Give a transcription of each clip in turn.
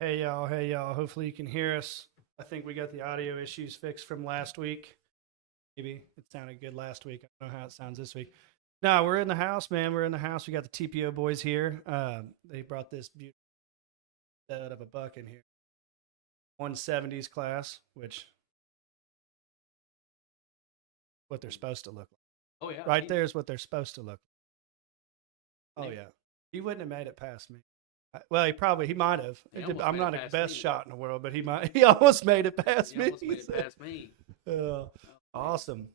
Hey y'all, hey y'all. Hopefully you can hear us. I think we got the audio issues fixed from last week. Maybe it sounded good last week. I don't know how it sounds this week. No, we're in the house, man. We're in the house. We got the TPO boys here. They brought this beautiful stud of a buck in here. 170s class, which what they're supposed to look like. Oh yeah, Right there is what they're supposed to look like. Oh he, yeah. He wouldn't have made it past me. Well, he might have. he almost I'm made it not a past best me. shot in the world, but he almost made it past He me. almost made it past me. Uh, Oh man. awesome.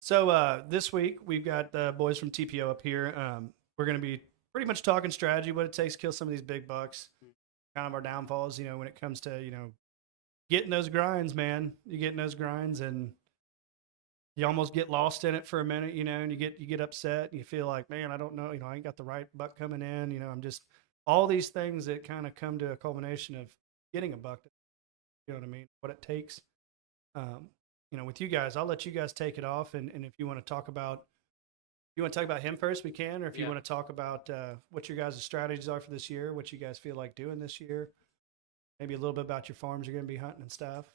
So this week we've got the boys from TPO up here. We're going to be pretty much talking strategy, what it takes to kill some of these big bucks, kind of our downfalls. When it comes to getting those grinds, man. You getting those grinds, and you almost get lost in it for a minute, and you get upset, and you feel like, man, I don't know, I ain't got the right buck coming in. I'm just all these things that kind of come to a culmination of getting a buck. You know what I mean? What it takes. Um, with you guys, I'll let you guys take it off, and if you want to talk about him first, we can, or if you Yeah. want to talk about what your guys' strategies are for this year, what you guys feel like doing this year, maybe a little bit about your farms you're going to be hunting and stuff.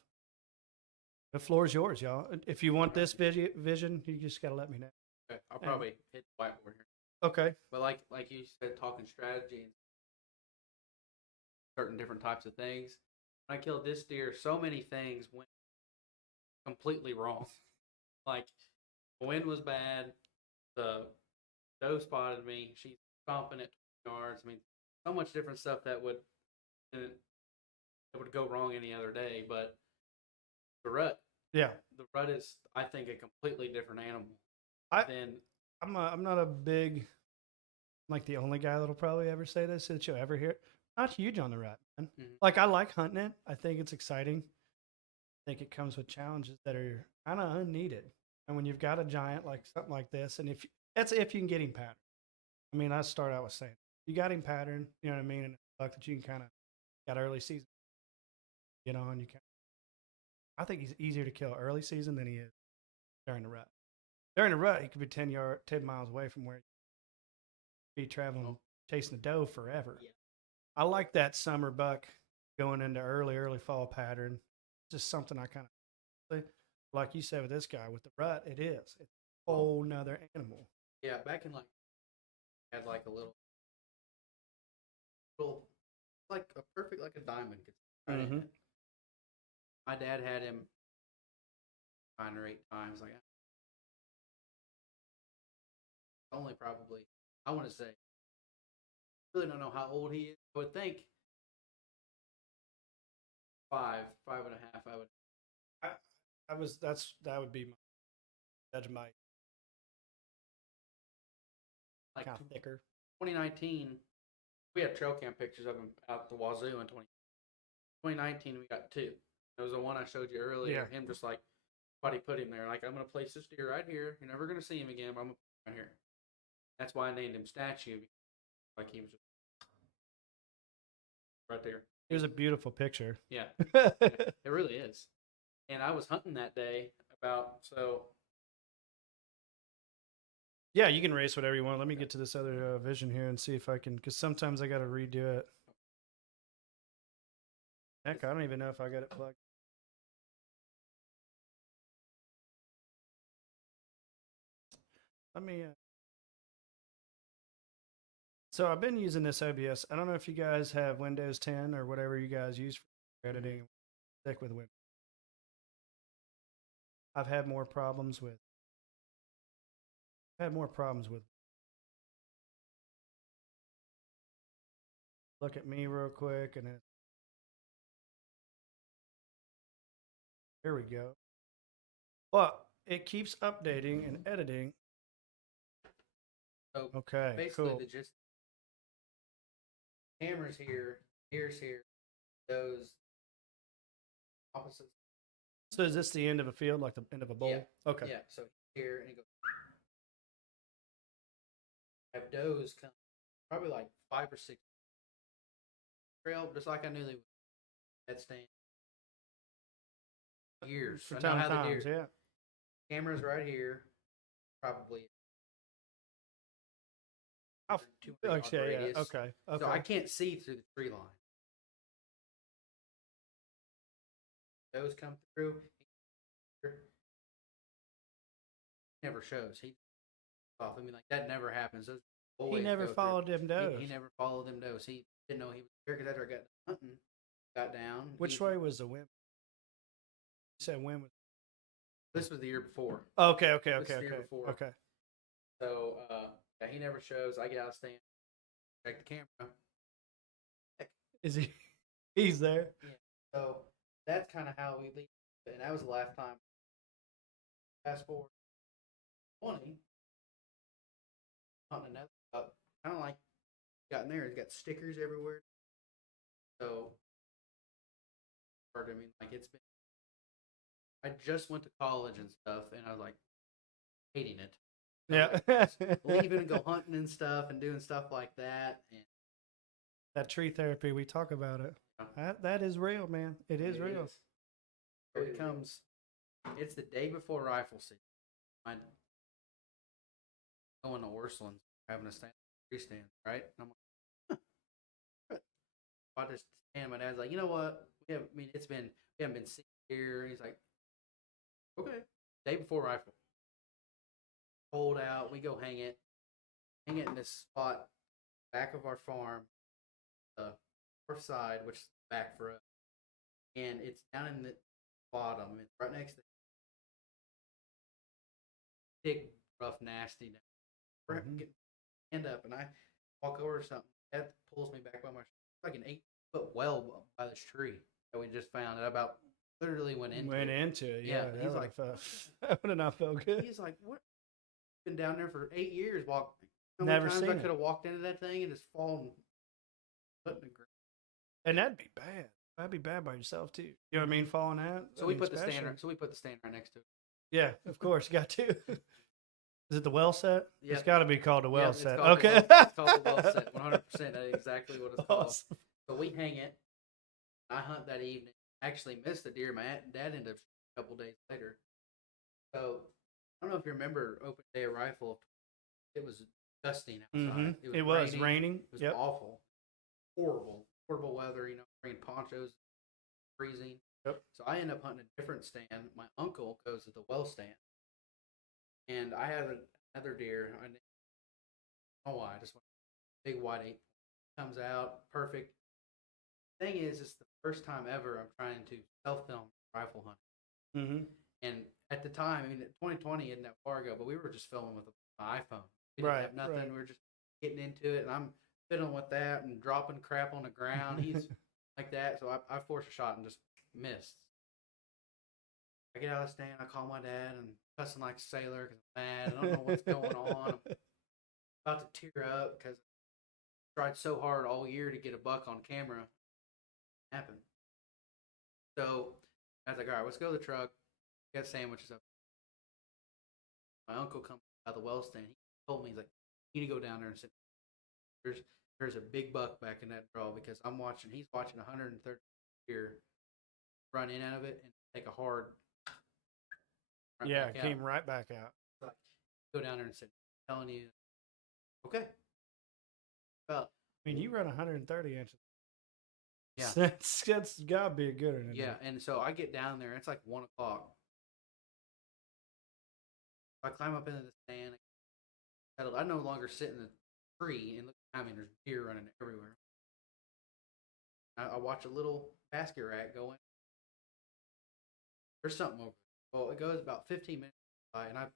The floor is yours, y'all. If you want this vision, you just got to let me know. Okay, I'll And, probably hit the whiteboard here. okay. But like you said, talking strategy and certain different types of things. When I killed this deer, so many things went completely wrong. Like the wind was bad. The doe spotted me. She's stomping at 20 yards. I mean, so much different stuff that would go wrong any other day. But the rut, Yeah. the rut is, I think, a completely different animal I than I'm not a big like the only guy that'll probably ever say this that you'll ever hear. Not huge on the rat, man. Mhm. Like I like hunting it. I think it's exciting. I think it comes with challenges that are kind of unneeded. And when you've got a giant like something like this, and if you can get him patterned. I mean, I start out with saying you got him patterned. You know what I mean? And it's like that you can kind of got early season. And you can. I think he's easier to kill early season than he is during the rut. During the rut, he could be 10 miles away from where he'd be traveling oh, chasing the doe forever. yeah. I like that summer buck going into early fall pattern. Just something I kind of like you said with this guy with the rut. It is. It's a Well, whole nother animal. yeah, back in had like a little, like a perfect, like a diamond gets right in Mm-hmm. it. My dad had him 9 or 8 times. Like, only probably, I want to say, really don't know how old he is. I would think five and a half. I would I, that would be my judge my like kind of thicker. 2019. We had trail cam pictures of him out the wazoo in 2019. We got two. There was the one I showed you Yeah. earlier. Him just like, buddy put him there. Like, I'm gonna place this deer right here. You're never gonna see him again. But I'm gonna put him right here. That's why I named him Statue. Like he was just right there. It was a beautiful picture. Yeah, it really is. And I was hunting that day about so. Yeah, you can race whatever you want. Let me get to this other vision here and see if I can, because sometimes I got to redo it. Heck, I don't even know if I got it plugged. Let me. So I've been using this OBS. I don't know if you guys have Windows 10 or whatever you guys use for editing. Stick with Windows. I've had more problems with. Had more problems with. Look at me real quick, and then here we go. But it keeps updating and editing. So Okay, basically, cool. the just cameras here, ears here, those opposites. So is this the end of a field, like the end of a bowl? Yeah. Okay. Yeah. So here and it goes. Have does come probably like 5 or 6 trail, just like I knew they would. That stand years. For I know ton how of the times, deer. yeah. Cameras right here, probably How, 200 okay, radius. yeah, okay, okay. So I can't see through the tree line. does come through, he never shows. He off. I mean, like that never happens. Those He always never go through. followed them does. He never followed them does. He didn't know he was there because after I got hunting, got down. Which way was the wind? You said wind was. This was the year before. Okay. This is the year before. Okay. So yeah, he never shows. I get out of stand, check the camera. Is he? He's there. Yeah. So that's kind of how we leave. And that was the last time. Fast forward 20. Hunting another kind of like got in there. It's got stickers everywhere. So, I mean, like it's been. I just went to college and stuff, and I was like hating it. Yeah. Like, leaving and go hunting and stuff, and doing stuff like that. And that tree therapy, we talk about it. That is real, man. It is real. So it comes. It's the day before rifle season. I'm going to Orslins, having a tree stand, right? And I'm like, I just stand. My dad's like, you know what? We haven't been seen here. And he's like, okay. Day before rifle. Cold out. We go hang it in this spot back of our farm, the north side, which is back for us, and it's down in the bottom. It's right next to thick, rough, nasty. Get hand up, and I walk over to something. That pulls me back by my like an 8-foot well by this tree that we just found. That about literally went into. It. Yeah. He's like, that would have not felt good. He's like, what? Been down there for 8 years. How Never many times seen I it. could have walked into that thing and just fallen, put in the ground. And that'd be bad. That'd be bad by yourself too. You know what I mean? Falling out. So we put the stand. So we put the stand right next to it. Yeah, of course, you got to. Is it the well set? Yeah. It's got to be called a well set. Called Okay. It's called the well set. 100%. That's exactly what it's called. Awesome. So we hang it. I hunt that evening. Actually missed the deer. My dad ended up a couple days later. So I don't know if you remember open day of rifle. It was dusting outside. Mm-hmm. It was raining. It was awful. Horrible weather, wearing ponchos, freezing. Yep. So I end up hunting a different stand. My uncle goes to the well stand. And I had another deer. I don't know why. I just went big white 8 comes out perfect. Thing is, it's the first time ever I'm trying to self-film rifle hunt. Mm-hmm. And at the time, 2020 isn't that far ago, but we were just filming with an iPhone. We Right. didn't have nothing. Right. We were just getting into it, and I'm fiddling with that and dropping crap on the ground. He's like that, so I forced a shot and just missed. I get out of the stand. I call my dad and cussing like a sailor because I'm mad. I don't know what's going on. I'm about to tear up because I tried so hard all year to get a buck on camera. It happened. So I was like, all right, let's go to the truck. Get sandwiches up. My uncle comes out of the well stand. He told me, he's like, you need to go down there and sit. There's a big buck back in that draw because he's watching 130 deer run in out of it and take a hard. Came right back out. Like, go down there and sit. I'm telling you. Okay. Well, you run 130 inches. Yeah. That's got to be a good one. Yeah, and so I get down there. It's like 1 o'clock. I climb up into the stand. I no longer sit in the tree and look behind me. There's deer running everywhere. I watch a little basket rack go in. There's something over there. Well, it goes about 15 minutes by, and I've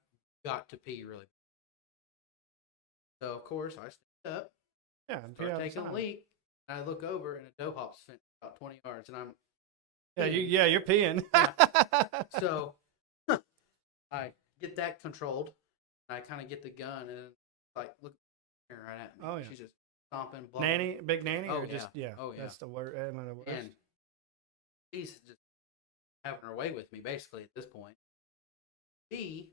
got to pee really bad. So, of course, I stand up, start taking a leak, and I look over, and a doe hop's fence about 20 yards, and I'm peeing. You're peeing. Yeah. So, I get that controlled, and I kind of get the gun, and like, look right at me. Oh, yeah. She's just stomping. Nanny, big nanny? Oh, or yeah. Just, yeah. Oh, yeah. That's the word. And she's just having her way with me, basically, at this point. She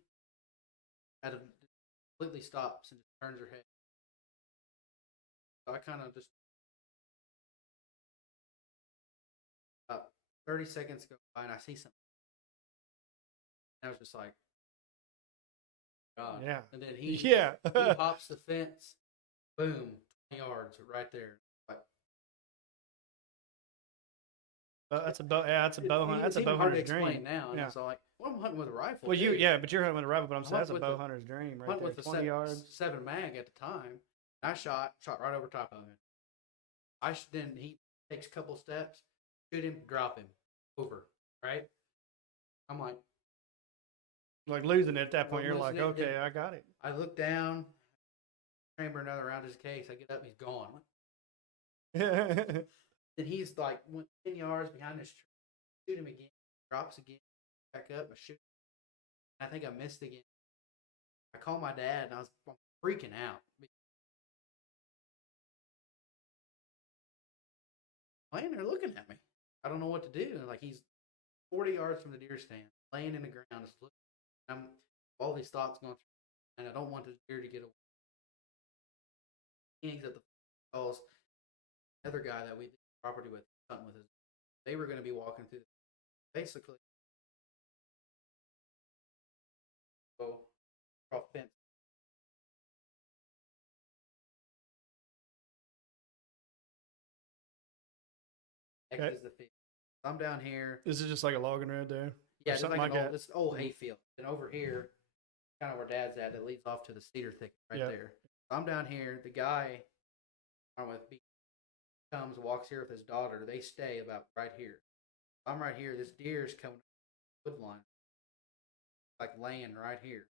completely stops and just turns her head. So I kind of just, about 30 seconds go by, and I see something. And I was just like, God. Yeah. And then he hops the fence, boom, 20 yards right there. Like, That's a bow. Yeah, that's a bow hunt. That's It's a bow even hard to hunter's explain dream. now. And Yeah. it's like, well, I'm hunting with a rifle. Well, too. but you're hunting with a rifle. But I'm saying that's a with bow the- hunter's dream right Hunting there. with the 20 yards. 7 mag at the time. I shot right over top of him. Then he takes a couple steps, shoot him, drop him, over. Right? I'm Like losing it at that point. Well, You're like, losing it, okay, then- I got it. I look down, chamber another round his case. I get up, he's gone. Then he's like 10 yards behind this tree. Shoot him again, drops again, back up, I shoot. I think I missed again. I call my dad, and I'm freaking out. Laying there looking at me. I don't know what to do. Like he's 40 yards from the deer stand, laying in the ground, just looking. I'm all these thoughts going through, and I don't want the deer to get away. He hangs up the calls. The other guy that we did property with, hunting with his, they were going to be walking through. Basically, go across fence. X Okay. is the field. I'm down here. This is just like a logging road there. Yeah, Or it's something like like an that. old, it's an old hayfield. And over here, kind of where Dad's at, it leads off to the cedar thicket right Yeah. there. I'm down here. The guy I'm with comes, walks here with his daughter. They stay about right here. I'm right here. This deer's coming up the wood line, like laying right here.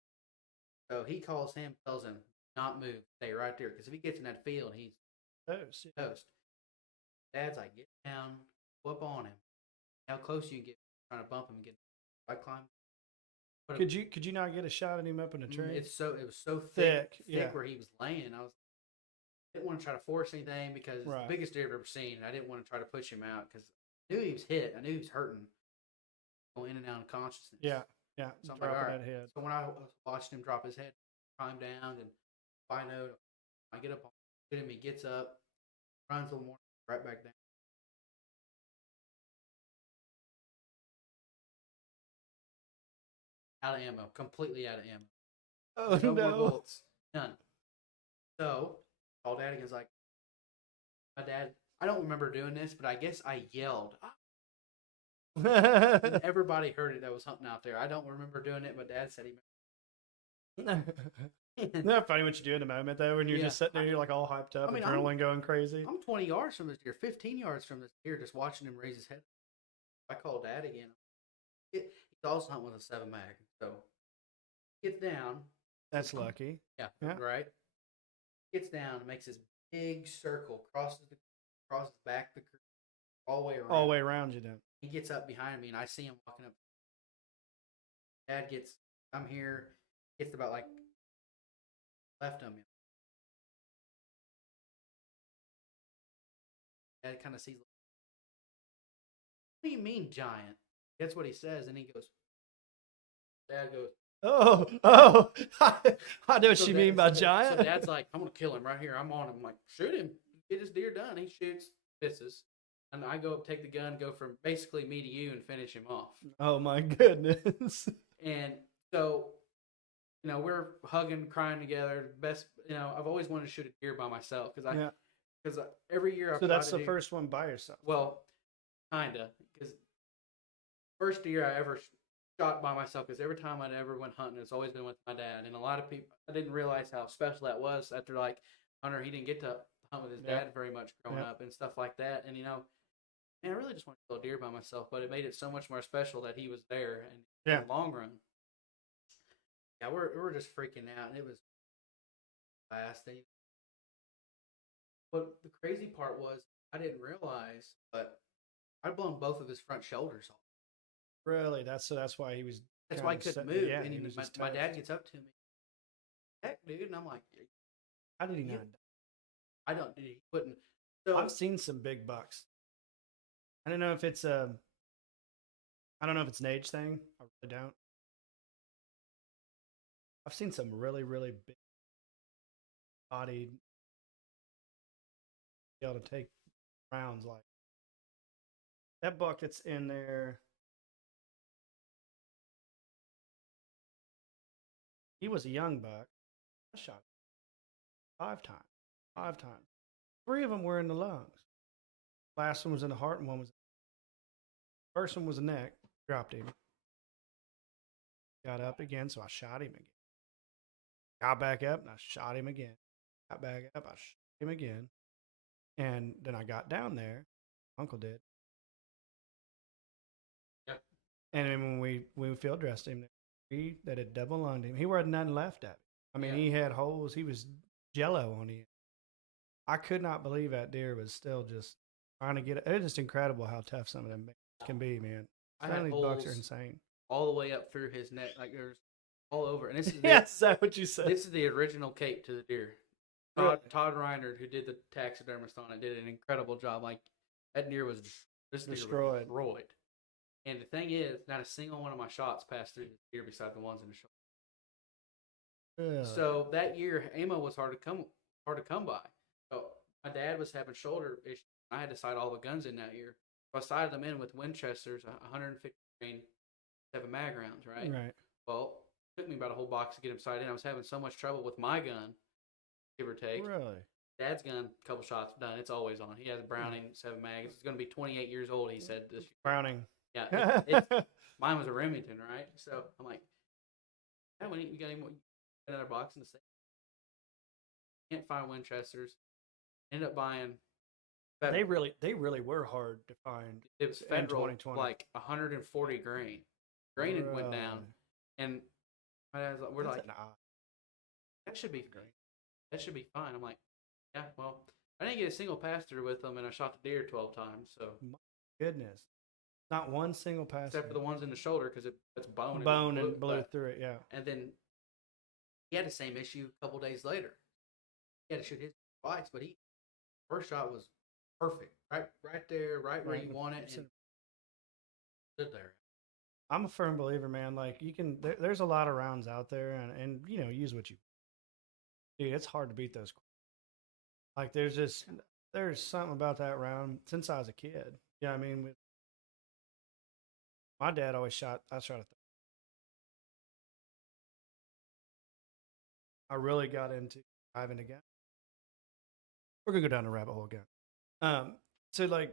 So he calls him, tells him not move, stay right there. Because if he gets in that field, he's toast. Dad's like, get down, go up on him. How close you get, trying to bump him and get. I climb. Could you not get a shot at him up in a tree? It was so Thick, thick yeah. where he was laying. I didn't want to try to force anything because it's Right. the biggest deer I've ever seen. And I didn't want to try to push him out because I knew he was hit. I knew he was hurting, going in and out of consciousness. Yeah. So I'm like, Dropping all right. that head. So when I watched him drop his head, climb down, and I know I get up on him, he gets up, runs a little more, right back down. Out of ammo, completely out of ammo. Oh No more no! bullets, none. So, called Dad and was like, my dad. I don't remember doing this, but I guess I yelled. And everybody heard it that was hunting out there. I don't remember doing it, but Dad said he. Isn't that funny what you do in the moment though? When you're just sitting there, you're like all hyped up, adrenaline going crazy. I'm 20 yards from this deer, 15 yards from this deer, just watching him raise his head. I call Dad again. He's also hunting with a 7 mag, so he gets down. That's lucky. Yeah, Yeah. right. Gets down, makes this big circle, crosses back the creek, all the way around. All the way around you then. He gets up behind me, and I see him walking up. Dad gets, I'm here, gets about like left of me. Dad kind of sees. What do you mean, giant? That's what he says, and he goes. Dad goes. Oh! I know what you mean by giant. So Dad's like, I'm gonna kill him right here. I'm on him. I'm like, shoot him. Get his deer done. He shoots, misses. And I go up, take the gun, go from basically me to you, and finish him off. Oh my goodness! And so, we're hugging, crying together. Best, I've always wanted to shoot a deer by myself because every year. So that's the first one by yourself. Well, kinda, because first deer I ever shot by myself. Because every time I ever went hunting, it's always been with my dad. And a lot of people, I didn't realize how special that was. After like Hunter, he didn't get to hunt with his dad very much growing up and stuff like that. And man, I really just wanted to kill a deer by myself, but it made it so much more special that he was there. And in the long run, we're just freaking out, and it was last thing. But the crazy part was I didn't realize, but I'd blown both of his front shoulders off. Really? That's why he was. That's why he couldn't move. Yeah, and he was my dad gets up to me, heck, dude, and I'm like, how did he not? I don't. He couldn't. So I've seen some big bucks. I don't know if it's I don't know if it's an age thing. I really don't. I've seen some really, really big bodied be able to take rounds like that buck that's in there. He was a young buck. I shot him 5 times. 5 times. 3 of them were in the lungs. Last one was in the heart and one was. First one was a neck. Dropped him. Got up again, so I shot him again. Got back up and I shot him again. Got back up, I shot him again. And then I got down there. Uncle did. Yep. And then when we field dressed him, that had double lunged him. He had nothing left at him. I mean, he had holes. He was jello on him. I could not believe that deer was still just trying to get it. It's just incredible how tough some of them can be, man. I had These bucks are holes insane. all the way up through his neck, like there's all over. And this is Yes, is that what you said? This is the original cape to the deer. Todd Reinert, who did the taxidermist on it, did an incredible job. Like that deer was destroyed. And the thing is, not a single one of my shots passed through the deer beside the ones in the shoulder. So that year, ammo was hard to come by. So my dad was having shoulder issues. I had to sight all the guns in that year. So I sighted them in with Winchesters, 150 grain, 7 mag rounds, right? Right. Well, it took me about a whole box to get them sighted in. I was having so much trouble with my gun, give or take. Really? Dad's gun, a couple shots done. It's always on. He has a Browning 7 mags. It's going to be 28 years old, he said this year. Browning. Yeah. Mine was a Remington, right? So I'm like, hey, you got any more? Another box in the safe. Can't find Winchesters. Ended up buying. They really were hard to find. It was federal, like 140 grain. Grain went down, and my dad's like, we're like, that should be great. That should be fine. I'm like, yeah, well, I didn't get a single pass through with them, and I shot the deer 12 times. So, my goodness, not one single pass, except for the ones in the shoulder because it's bone and blew through it. Yeah, and then he had the same issue a couple days later. He had to shoot his twice, but first shot was perfect, right there, right where you want it, and stood there. I'm a firm believer, man. Like you can, there's a lot of rounds out there, and use what you. Dude, it's hard to beat those. Like there's something about that round since I was a kid. Yeah, I mean, my dad always shot. I shot I really got into diving again. We're gonna go down the rabbit hole again. So like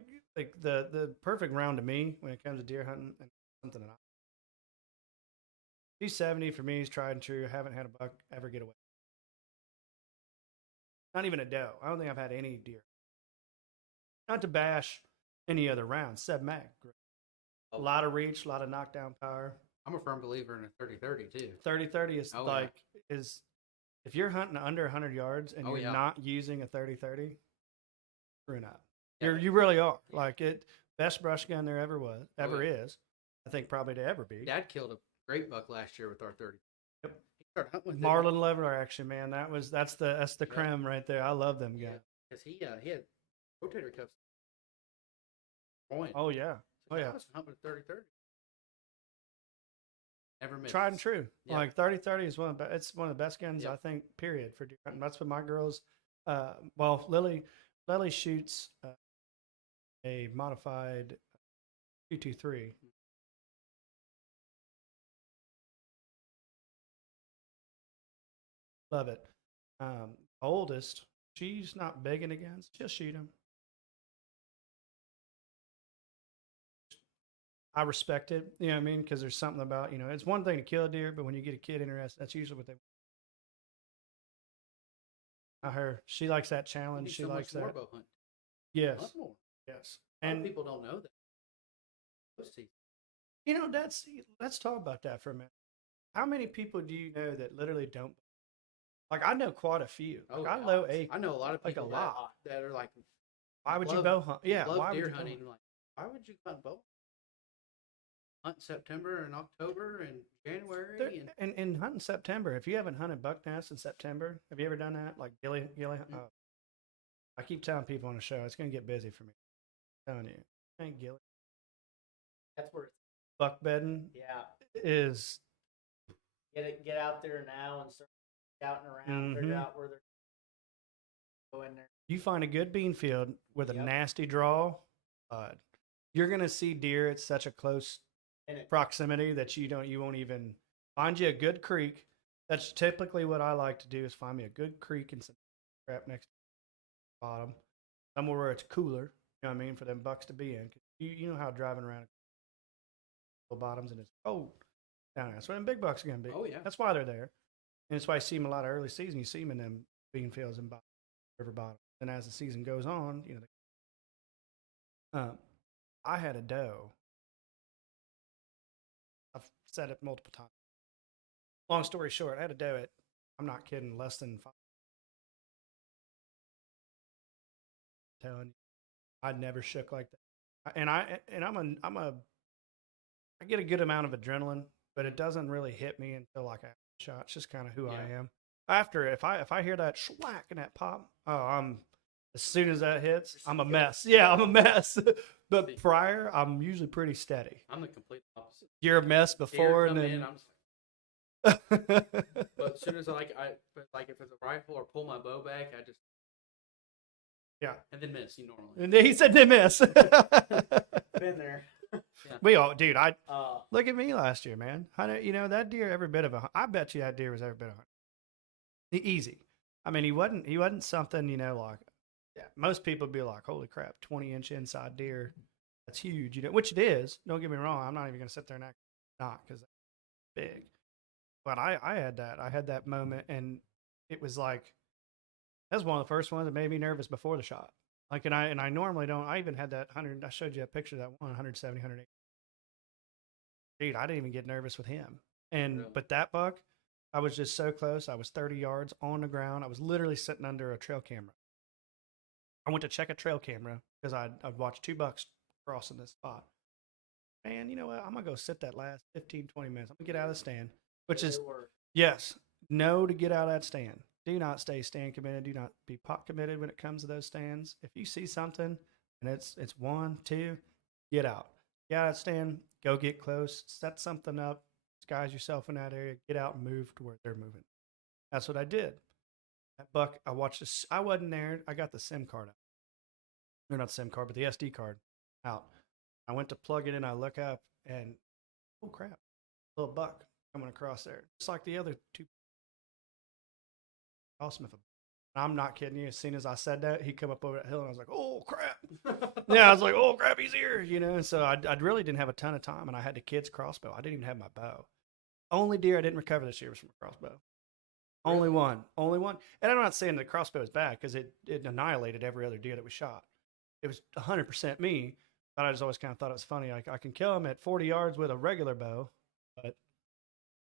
the perfect round to me when it comes to deer hunting and something that 270 for me is tried and true. I haven't had a buck ever get away. Not even a doe. I don't think I've had any deer. Not to bash any other rounds. 7 mag. Great. A lot of reach, a lot of knockdown power. I'm a firm believer in a 30-30 too. 30-30 is if you're hunting under 100 yards and you're not using a 30-30, screwing up. Yeah. You really are. Like best brush gun there ever is. I think probably to ever be. Dad killed a great buck last year with our 30. Yep. He started hunting with Marlin lever action, man. That's the creme right there. I love them guys. Because he had rotator cuffs. Point. Oh yeah. So I was hunting with 30-30. Never missed. Tried and true. Yep. Like 30-30 is one of the best guns I think. Period for deer hunting. That's what my girls. Lily shoots a modified 223. Love it. Oldest, she's not big in the guns. She'll shoot them. I respect it. You know what I mean? Because there's something about, it's one thing to kill a deer, but when you get a kid interested, that's usually what they want. She likes that challenge. She likes that. More bow hunt. Yes. More. Yes. And people don't know that. Let's talk about that for a minute. How many people do you know that literally don't? Like, I know quite a few. Like, I know a lot of people that are like, why would you bow hunt? Yeah. Love deer hunting. Like, why would you hunt bow? Hunt September and October and January. And hunting September. If you haven't hunted buck nests in September, have you ever done that? Like gilly? Mm-hmm. I keep telling people on the show, it's going to get busy for me. I'm telling you. Ain't gilly. That's where it's buck bedding. Yeah. Is get out there now and start scouting around, figure out where they're going there. You find a good bean field with a nasty draw, you're going to see deer at such a close proximity that you won't even find you a good creek. That's typically what I like to do is find me a good creek and some crap next to the bottom, somewhere where it's cooler. You know what I mean, for them bucks to be in. You know how driving around bottoms and it's cold down there. That's where them big bucks are going to be. Oh, yeah. That's why they're there. And that's why you see them a lot of early season. You see them in them bean fields and river bottoms. And as the season goes on, I had a doe. I've said it multiple times. Long story short, I had a doe at, I'm not kidding, less than 5. Telling you, I'd never shook like that. And I get a good amount of adrenaline, but it doesn't really hit me until like after the shot. It's just kind of who I am. After, if I hear that schwack and that pop, as soon as that hits, I'm a mess. Yeah, I'm a mess. But prior, I'm usually pretty steady. I'm the complete opposite. You're a mess before, and then I'm just but as soon as if it's a rifle or pull my bow back, I just and then miss you normally. And then he said they miss. Been there. Yeah. We all, dude. Look at me last year, man. That deer every bit of I bet you that deer was every bit of 100. Easy. I mean, he wasn't something like. Yeah, most people would be like, "Holy crap, 20-inch inside deer, that's huge." Which it is. Don't get me wrong. I'm not even gonna sit there and act not because it's big. But I had that. I had that moment, and it was like that was one of the first ones that made me nervous before the shot. Like, and I normally don't. I even had that 100. I showed you a picture of that one 170, 180. Dude, I didn't even get nervous with him. But that buck, I was just so close. I was 30 yards on the ground. I was literally sitting under a trail camera. I went to check a trail camera because I'd watched 2 bucks crossing this spot. Man, you know what? I'm going to go sit that last 15, 20 minutes. I'm going to get out of the stand, which is, yes, no to get out of that stand. Do not stay stand committed. Do not be pot committed when it comes to those stands. If you see something and it's 1, 2, get out. Get out of that stand, go get close, set something up, disguise yourself in that area, get out and move to where they're moving. That's what I did. That buck, I watched this. I wasn't there. I got the SIM card out. Or not the SIM card, but the SD card out. I went to plug it in. I look up and, oh crap, little buck coming across there. Just like the other 2. Awesome. I'm not kidding you. As soon as I said that, he come up over that hill and I was like, oh crap. Yeah, I was like, oh crap, he's here. And so I really didn't have a ton of time, and I had the kid's crossbow. I didn't even have my bow. Only deer I didn't recover this year was from a crossbow. Only one. And I'm not saying the crossbow is bad because it annihilated every other deer that we shot. It was 100% me, but I just always kind of thought it was funny. Like, I can kill him at 40 yards with a regular bow, but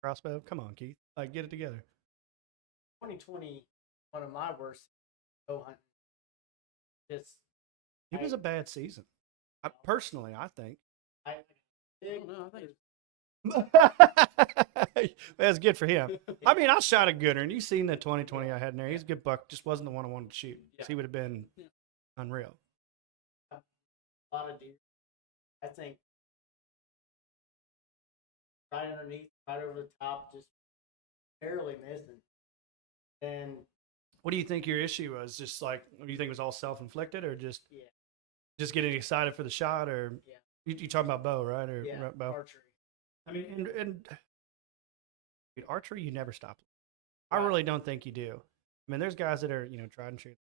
crossbow, come on, Keith. Like, get it together. 2020, one of my worst bow hunting. It was a bad season. Personally, I think. I don't know. I think That's good for him. I mean, I shot a gooder, and you seen the 2020 I had in there. He's a good buck. Just wasn't the one I wanted to shoot. Yeah. He would have been unreal. A lot of deer. I think right underneath, right over the top, just barely missing. And what do you think your issue was? Just like, do you think it was all self-inflicted, or just getting excited for the shot, or you talking about bow, right? Or bow? Archery. I mean, and dude, archery, you never stop. I really don't think you do. I mean, there's guys that are tried and true,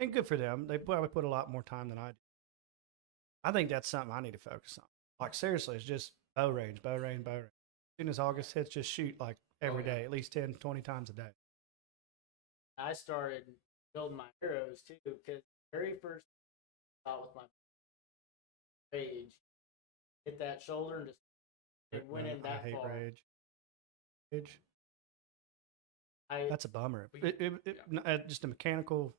and good for them. They probably put a lot more time than I do. I think that's something I need to focus on. Like, seriously, it's just bow range. As soon as August hits, just shoot like every day, at least 10, 20 times a day. I started building my arrows too, because very first shot with my rage, hit that shoulder and just went in that far. Rage. That's a bummer. Just a mechanical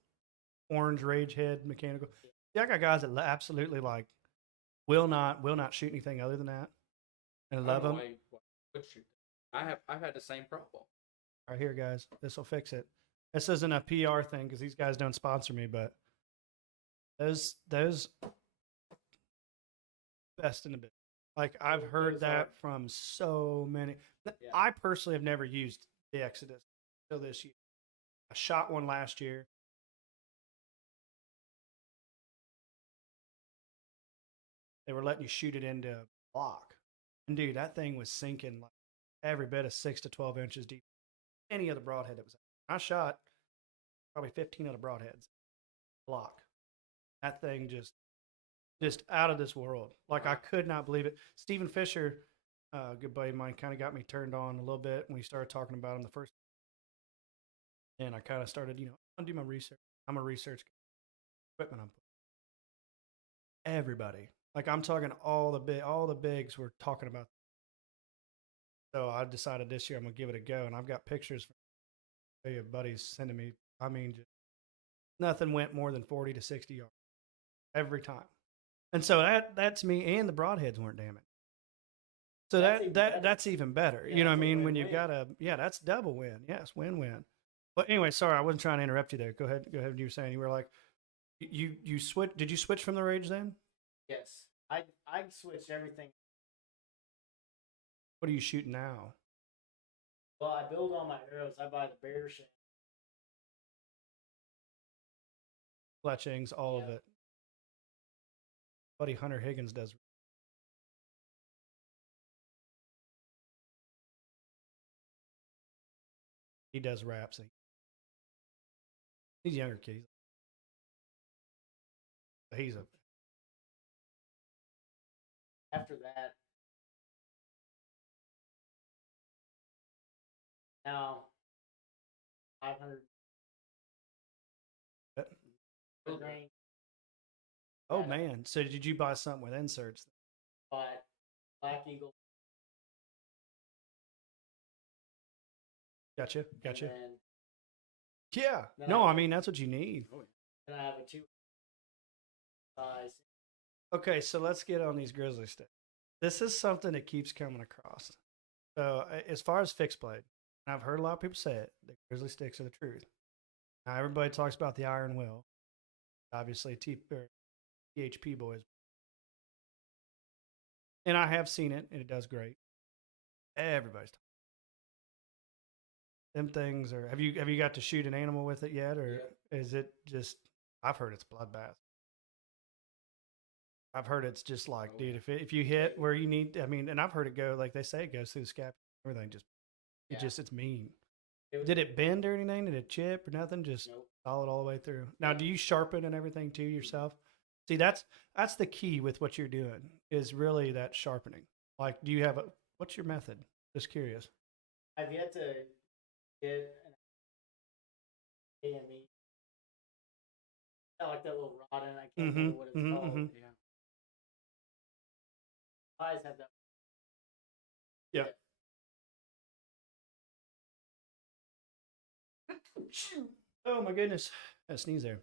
orange rage head mechanical. Yeah, I got guys that absolutely like will not shoot anything other than that, and I love them. I've had the same problem. Right here, guys. This will fix it. This isn't a PR thing because these guys don't sponsor me, but those best in the business. Like, I've heard that from so many. I personally have never used the Exodus until this year. I shot one last year. They were letting you shoot it into a block. And dude, that thing was sinking like every bit of 6 to 12 inches deep. Any other broadhead that was out. I shot probably 15 other broadheads. Block. That thing just just out of this world. Like I could not believe it. Stephen Fisher, a good buddy of mine, kind of got me turned on a little bit when we started talking about him the first. And I kind of started, I do my research. I'm a research equipment. Everybody, like I'm talking all the bigs were talking about. So I decided this year I'm gonna give it a go, and I've got pictures from buddies sending me. I mean, just nothing went more than 40 to 60 yards every time. And so that's me, and the broadheads weren't damaged. So that's even better. Yeah, You know what I that's a mean? When you win-win. got that's double win. Yes, win-win. But anyway, sorry, I wasn't trying to interrupt you there. Go ahead. Go ahead. You were saying you were like, you switch. Did you switch from the Rage then? Yes, I switched everything. What are you shooting now? Well, I build all my arrows. I buy the bear shank. Fletchings, all of Yeah. it. Buddy Hunter Higgins does. He does raps. He's younger kid. He's a After that, now 500 grain, oh Yeah. man. So did you buy something with inserts? but Black Eagle. Gotcha. Gotcha. And Yeah. then No, I- I mean that's what you need. then I have a 2 size. Okay, so let's get on these grizzly sticks. This is something that keeps coming across. So as far as fixed blade, and I've heard a lot of people say it, the grizzly sticks are the truth. Now everybody talks about the iron will. Obviously, THP boys. And I have seen it, and it does great. Everybody's talking. Them things are. Have you got to shoot an animal with it yet, or is it just? I've heard it's bloodbath. I've heard it's just like, dude, if you hit where you need, I mean, and I've heard it go like they say it goes through the scap, everything just, it's mean. Did it bend or anything? Did it chip or nothing? Just Nope. solid all the way through. Now, do you sharpen and everything too yourself? See, that's the key with what you're doing is really that sharpening. Like, do you have what's your method? Just curious. I've yet to get an AME. I like that little rod in. I can't remember what it's called. Yeah. Eyes have that. Yeah. Oh my goodness, I sneezed there.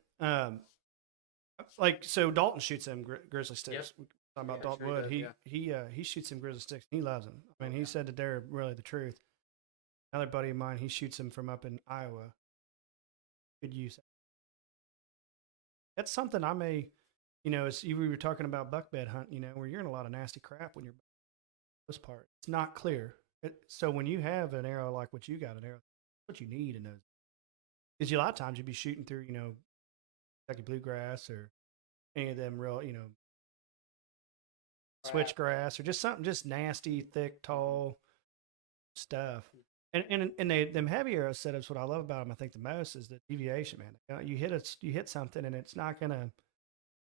Like so, Dalton shoots them grizzly sticks. Yep. Talking about Yeah, Dalton sure Wood, does, he shoots them grizzly sticks. He loves them. I mean, he said that they're really the truth. Another buddy of mine, he shoots them from up in Iowa. Good use. That's something I may, as we were talking about buck bed hunt, where you're in a lot of nasty crap when you're this part. It's not clear. So when you have an arrow like what you got, an arrow, what you need in those. Because a lot of times you'd be shooting through, Kentucky bluegrass or any of them real, switchgrass or just something just nasty, thick, tall stuff. And them heavy arrow setups, what I love about them, I think the most is the deviation, man. You hit something and it's not gonna,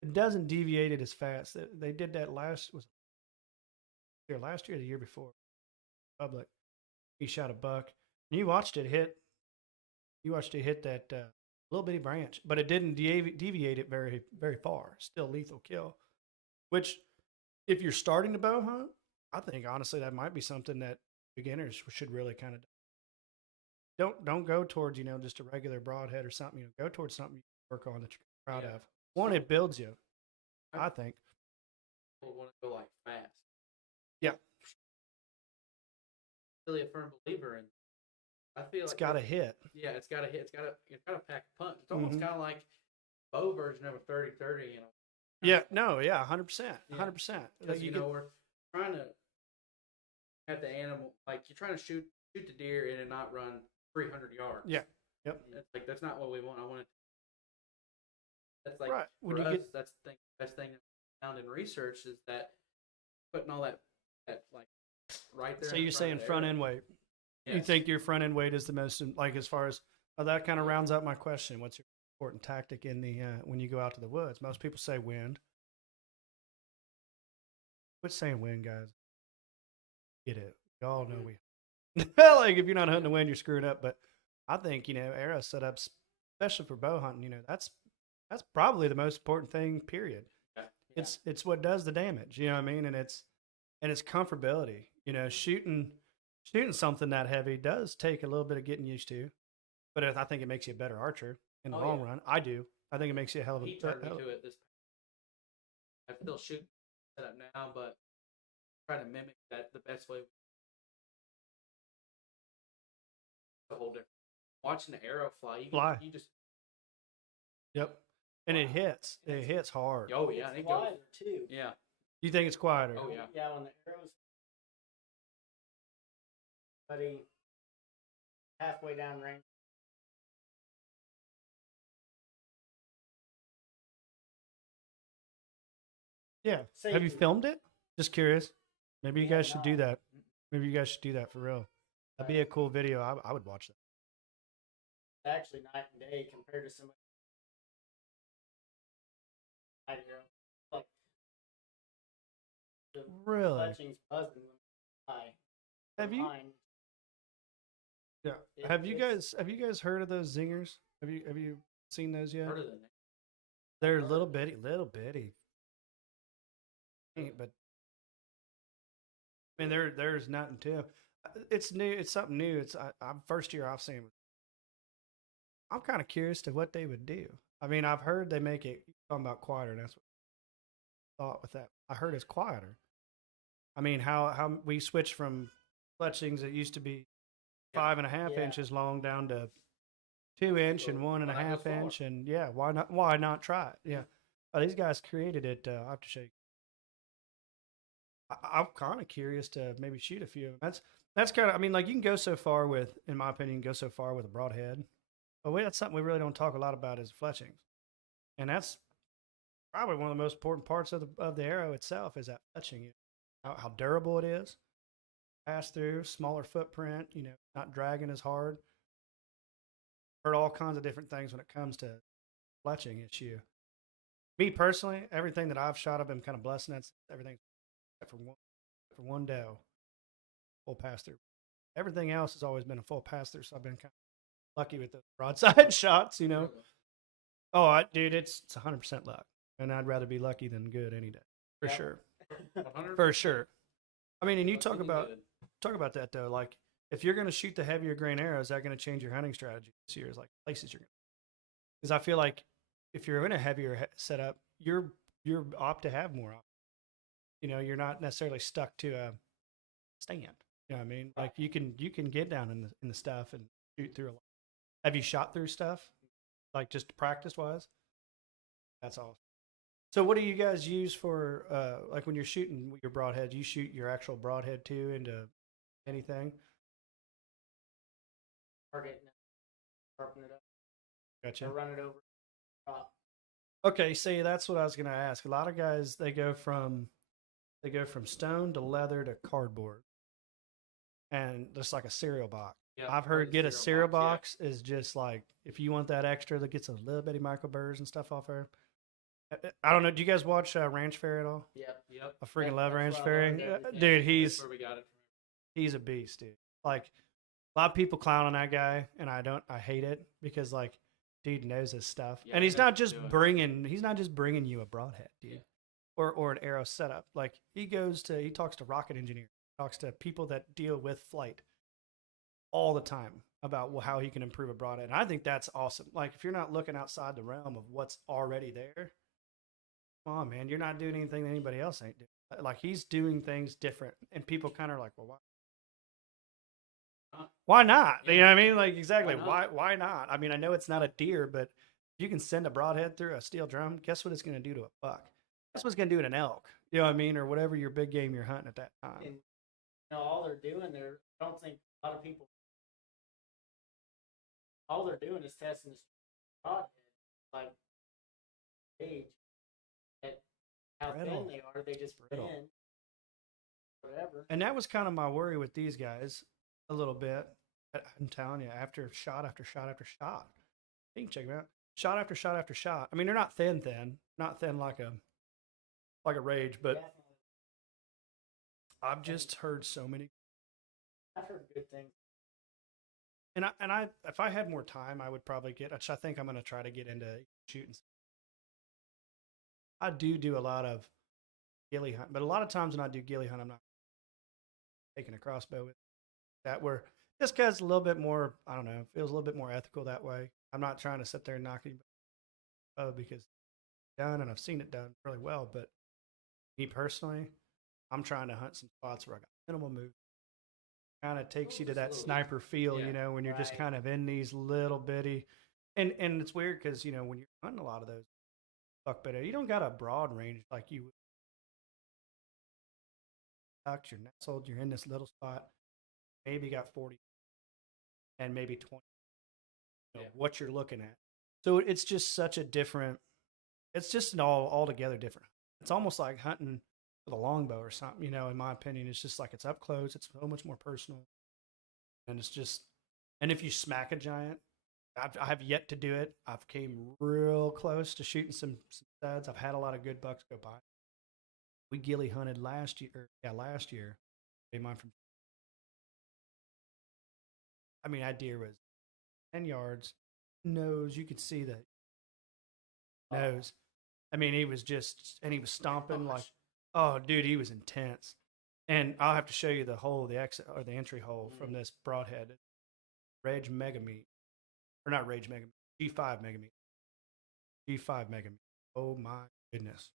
it doesn't deviate it as fast. They did that last year or the year before. Public, he shot a buck. And you watched it hit that little bitty branch, but it didn't deviate it very, very far. Still lethal kill. Which, if you're starting to bow hunt, I think honestly that might be something that beginners should really kind of don't go towards just a regular broadhead or something. Go towards something you work on that you're proud of. One, it builds you. I think. People want to go like fast. Yeah. Really a firm believer in. I feel It's like got to hit. Yeah, it's got to hit. It's got to pack a punch. It's almost kind of like bow version of a 30-30. Yeah. No. Yeah. 100%. 100%. Because we're trying to have the animal like you're trying to shoot the deer in and not run 300 yards. Yeah. Yep. That's not what we want. I want it. That's like right. for us. That's the best thing I found in research is that putting all that like right there. So you're saying front end weight. Yes. You think your front end weight is the most, like as far as that kind of rounds out my question. What's your important tactic in the when you go out to the woods? Most people say wind. quit saying win, guys. Get it. Y'all know we like if you're not hunting to win, you're screwing up. But I think arrow setups, especially for bow hunting, that's probably the most important thing. Period. Yeah. It's what does the damage. You know what I mean? And it's comfortability. Shooting something that heavy does take a little bit of getting used to, but I think it makes you a better archer in the long run. I do. I think it makes you a hell of a. He turned me to it this. I still shoot set up now, but try to mimic that the best way. A whole different. Watching the arrow fly, you just. Yep, and it hits. It hits hard. Oh yeah, it's quieter too. Yeah. You think it's quieter? Oh yeah. Yeah, when the arrows, buddy, halfway down range. Yeah. Safety. Have you filmed it? Just curious. Maybe you guys should do that. Maybe you guys should do that for real. That'd be a cool video. I would watch that. It's actually night and day compared to somebody. Like the Really? fletching's buzzing when I fly. Have you? Mine, Yeah. Have you guys heard of those zingers? Have you seen those yet? Heard of them? They're little bitty. But I mean, there's nothing to. It's new. It's something new. I'm first year I've seen. I'm kind of curious to what they would do. I mean, I've heard they make it talking about quieter. And that's what I thought with that. I heard it's quieter. I mean, how we switched from fletchings that used to be 5.5 inches long down to 2 inch and 1.5 inch, and why not try it? Yeah, these guys created it. I have to show you. I'm kind of curious to maybe shoot a few of them. That's kind of. I mean, like you can go so far with, in my opinion, go so far with a broadhead. But that's something we really don't talk a lot about is fletchings, and that's probably one of the most important parts of the arrow itself is that fletching. How durable it is, pass through, smaller footprint. Not dragging as hard. Heard all kinds of different things when it comes to fletching issue. Me personally, everything that I've shot, I've been kind of blessed. That's everything except for one doe, full pass through. Everything else has always been a full pass through, so I've been kind of lucky with the broadside shots. Oh, dude, it's 100% luck, and I'd rather be lucky than good any day, for sure. 100%. For sure. I mean, and you talk about that though. Like, if you're going to shoot the heavier grain arrows, is that going to change your hunting strategy this year? Is like places you're going. Because I feel like if you're in a heavier setup, you're opt to have more. You're not necessarily stuck to a stand. You know what I mean? Like you can get down in the stuff and shoot through a lot. Have you shot through stuff, like just practice wise? That's awesome. So what do you guys use for like when you're shooting your broadhead? You shoot your actual broadhead too into anything? Target, sharpen it up. Gotcha. Or run it over. Okay, see, that's what I was going to ask. A lot of guys they go from stone to leather to cardboard, and just like a cereal box. Yeah, I've heard get a cereal box is just like if you want that extra that gets a little bitty microburrs and stuff off there. I don't know. Do you guys watch Ranch Fairy at all? Yep. I freaking love Ranch where I Fairy. learned everything. Dude, That's where we got it from. he's a beast, dude. Like a lot of people clown on that guy, and I hate it because like dude knows his stuff, Yeah, and he's he not knows just what he's bringing you a broadhead, dude, Yeah. or an arrow setup. Like he talks to rocket engineers, talks to people that deal with flight all the time about how he can improve a broadhead. And I think that's awesome. Like if you're not looking outside the realm of what's already there, come on, man, you're not doing anything that anybody else ain't doing. Like he's doing things different, and people kind of are like, well, why not? Yeah. You know what I mean? Like exactly. Why Why not? I mean, I know it's not a deer, but you can send a broadhead through a steel drum. Guess what it's going to do to a buck? Guess what it's going to do to an elk? You know what I mean? Or whatever your big game you're hunting at that time. And all they're doing there, I don't think a lot of people. All they're doing is testing this broadhead, like age, at how Brittle. thin they are. They just Brittle. bend, whatever. And that was kind of my worry with these guys a little bit. I'm telling you, after shot after shot after shot, you can check them out. Shot after shot after shot. I mean, they're not thin, not thin like a rage, but I've just heard so many, I've heard good things. and I if I had more time, I would probably get. Which I think I'm going to try to get into shooting. I do a lot of ghillie hunt, but a lot of times when I do ghillie hunt, I'm not taking a crossbow with that. Where this guy's a little bit more. I don't know. Feels a little bit more ethical that way. I'm not trying to sit there and knock you because done and I've seen it done really well. But me personally, I'm trying to hunt some spots where I got minimal move. Kind of takes you to that sniper feel, Yeah, when you're just right. kind of in these little bitty, and it's weird because when you're hunting a lot of those buck better, you don't got a broad range like you would. You're nestled, you're in this little spot, maybe got 40 and maybe 20. What you're looking at, so it's just such a different. It's just an altogether different. It's almost like hunting with a longbow or something. In my opinion, it's just like it's up close. It's so much more personal, and it's just. And if you smack a giant, I have yet to do it. I've came real close to shooting some studs. I've had a lot of good bucks go by. We ghillie hunted last year. Yeah, last year. Mine from. I mean, that deer was 10 yards. Nose, you could see the nose. I mean, he was just, and he was stomping like, oh, dude, he was intense. And I'll have to show you the exit or the entry hole from this broadhead. Rage Mega Meat, or not Rage Mega Meat, G5 Mega Meat, G5 Mega Meat. Oh my goodness,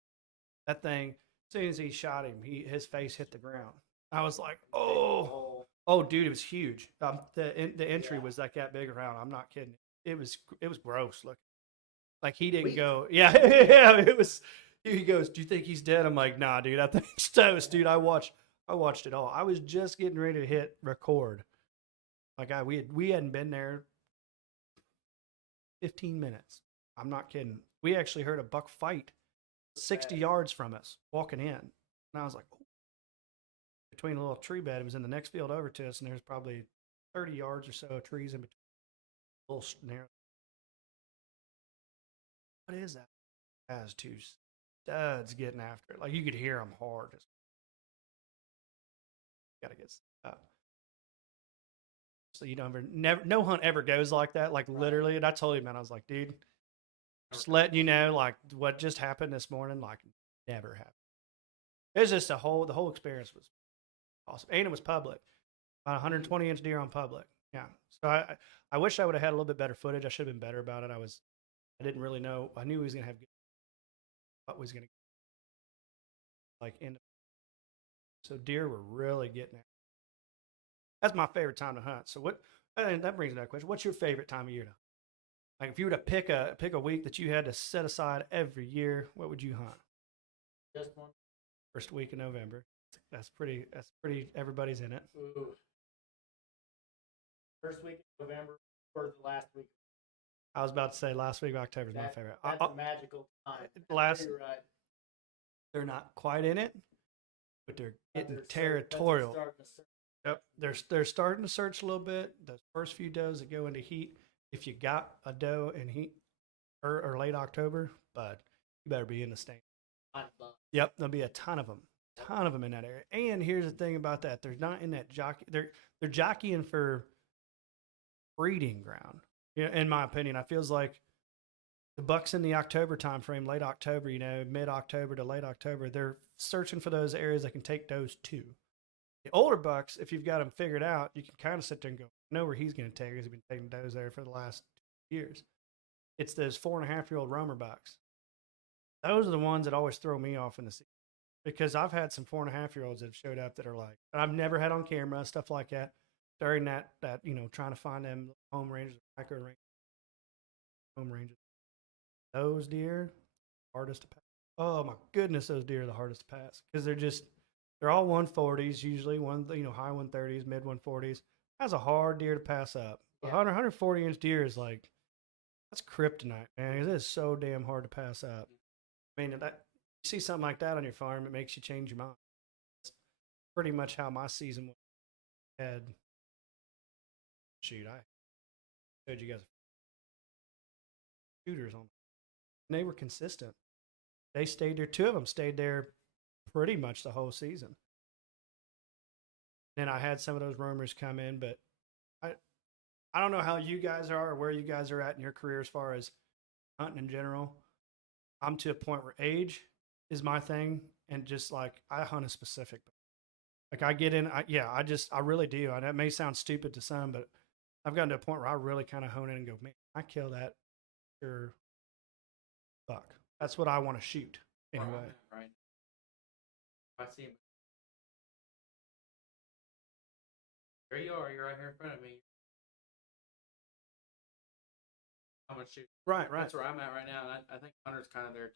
that thing! As soon as he shot him, his face hit the ground. I was like, oh, dude, it was huge. The entry was like that big around. I'm not kidding. It was gross looking. Like he didn't go, yeah, yeah. It was. He goes, "Do you think he's dead?" I'm like, "Nah, dude. I think he's toast, dude. I watched it all. I was just getting ready to hit record. Like we hadn't been there 15 minutes. I'm not kidding. We actually heard a buck fight 60 yards from us walking in, and I was like, oh. Between a little tree bed, it was in the next field over to us, and there's probably 30 yards or so of trees in between. A little narrow. What is that? Has two studs getting after it. Like you could hear them hard. Just gotta get up. So you don't no hunt ever goes like that. Like literally, and I told him, man, I was like, dude, just letting you know, like what just happened this morning, like never happened. It was just the whole experience was awesome, and it was public, about 120-inch deer on public. Yeah, so I wish I would have had a little bit better footage. I should have been better about it. I didn't really know. I knew he was gonna have what was gonna like in. So deer were really getting it. That's my favorite time to hunt. So what? And that brings another question. What's your favorite time of year to hunt? Like if you were to pick a week that you had to set aside every year, what would you hunt? Just one. First week of November. That's pretty. Everybody's in it. Ooh. First week of November or the last week. I was about to say last week of October is my favorite. That's a magical time. Last. Right. They're not quite in it, but they're getting territorial. Yep, they're starting to search a little bit. Those first few does that go into heat. If you got a doe in heat or late October, bud, you better be in the stand. Yep, there'll be a ton of them in that area. And here's the thing about that: they're not in that jockey. They're jockeying for breeding ground. Yeah, in my opinion, I feels like the bucks in the October time frame, late October, mid October to late October, they're searching for those areas that can take does too. The older bucks, if you've got them figured out, you can kind of sit there and go, I know where he's going to take. He's been taking does there for the last 2 years. It's those 4.5-year-old roamer bucks. Those are the ones that always throw me off in the season because I've had some 4.5-year-olds that have showed up that are like, and I've never had on camera, stuff like that. During that trying to find them home ranges, micro ranges, home ranges. Those deer, hardest to pass. Oh my goodness, those deer are the hardest to pass because they're all 140s usually, high 130s, mid 140s. That's a hard deer to pass up. Yeah. 140-inch deer is like that's kryptonite, man. It is so damn hard to pass up. I mean, you see something like that on your farm, it makes you change your mind. It's pretty much how my season had. Shoot, I showed you guys shooters on. And they were consistent. They stayed there. 2 of them stayed there pretty much the whole season. Then I had some of those rumors come in, but I I don't know how you guys are or where you guys are at in your career as far as hunting in general. I'm to a point where age is my thing, and just like I hunt a specific. Like I get in, I really do. And that may sound stupid to some, but I've gotten to a point where I really kind of hone in and go, man, I kill that sure buck. That's what I want to shoot anyway. Right. I see him. There you are. You're right here in front of me. I'm gonna shoot. Right. That's where I'm at right now, and I think Hunter's kind of there too.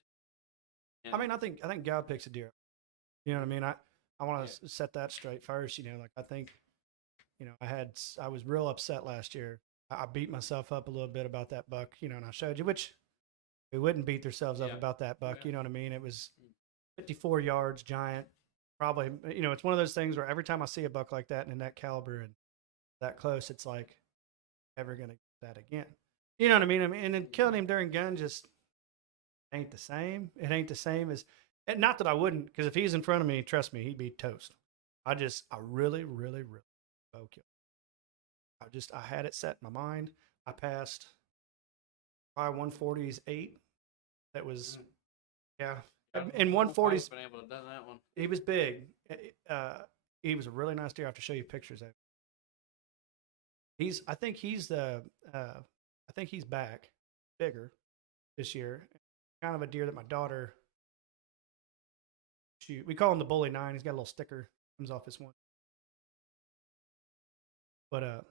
And I mean, I think God picks a deer. You know what I mean? I want to set that straight first. You know, like I think, you know, I was real upset last year. I beat myself up a little bit about that buck. You know, and I showed you, which we wouldn't beat themselves up about that buck. You know what I mean? It was 54 yards, giant. Probably, you know, it's one of those things where every time I see a buck like that and in that caliber and that close, it's like, ever gonna get that again? You know what I mean? And then killing him during gun just ain't the same. It ain't the same as, and not that I wouldn't, because if he's in front of me, trust me, he'd be toast. I really, really, really bow kill. I had it set in my mind. I passed probably 140's 8. That was, yeah. In 140's, been able to done that one. he was big. He was a really nice deer. I have to show you pictures of. I think he's back bigger this year. Kind of a deer that my daughter shoot. We call him the Bully 9. He's got a little sticker comes off his one. But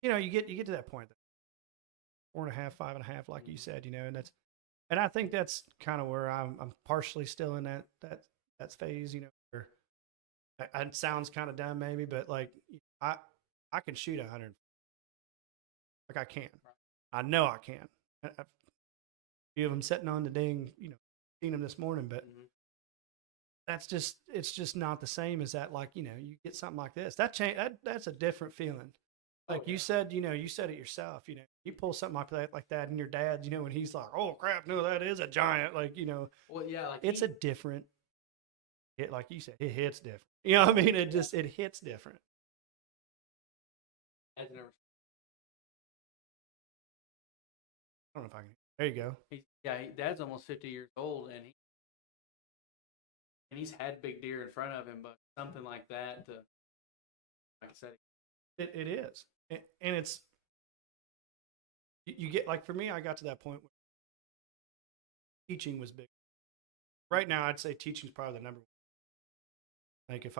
you know, you get to that point, 4.5, 5.5, like you said, you know, and I think that's kind of where I'm partially still in that phase, you know. Where it sounds kind of dumb, maybe, but like I can shoot 100, like I can. I know I can. A few of them sitting on the ding, you know, seen them this morning, but it's just not the same as that. Like, you know, you get something like this, that's a different feeling. Like you said, you know, you said it yourself, you know, you pull something like that and your dad, you know, and he's like, oh crap, no, that is a giant. Like, you know, well, yeah, like it's a different hit. Like you said, it hits different. You know what I mean? It hits different. I've never. I don't know if I can. There you go. Dad's almost 50 years old, and he's had big deer in front of him, but something like that, like I said, it is, and it's you get, like, for me, I got to that point where teaching was big. Right now, I'd say teaching is probably the number one. Like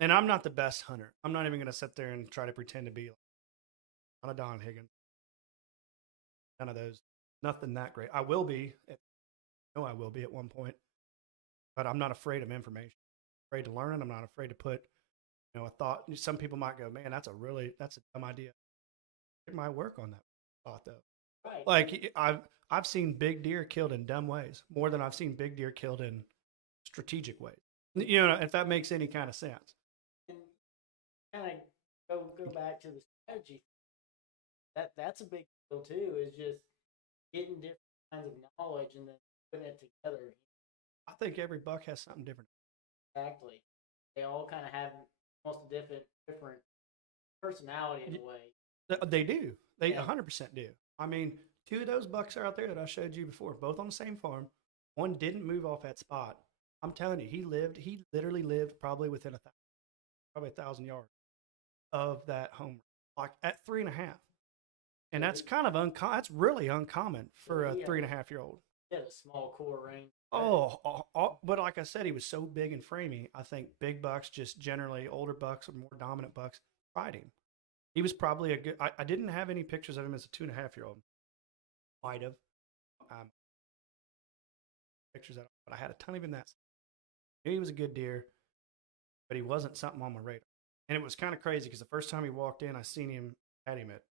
and I'm not the best hunter. I'm not even going to sit there and try to pretend to be like, not a Don Higgins. None of those. Nothing that great. I will be. I will be at one point. But I'm not afraid of information. I'm afraid to learn it. I'm not afraid to put, you know, a thought. Some people might go, man, that's a dumb idea. It might work on that thought, though. Right. Like I've seen big deer killed in dumb ways more than I've seen big deer killed in strategic ways. You know, if that makes any kind of sense. And kind of go back to the strategy. That's a big deal too. Is just getting different kinds of knowledge and then putting it together. I think every buck has something different. Exactly. They all kind of have almost a different personality in a way. They do. They Yeah. 100% do. I mean, 2 of those bucks are out there that I showed you before, both on the same farm. One didn't move off that spot. I'm telling you, he literally lived probably within 1,000 yards of that home, like at 3.5. And that's kind of that's really uncommon for a 3.5-year-old. He had a small core range. But like I said, he was so big and framey. I think big bucks, just generally older bucks or more dominant bucks, tried him. He was probably a good. I didn't have any pictures of him as a 2.5-year-old. Might have pictures of him, but I had a ton of him that. He was a good deer, but he wasn't something on my radar. And it was kind of crazy because the first time he walked in, I seen him, had him at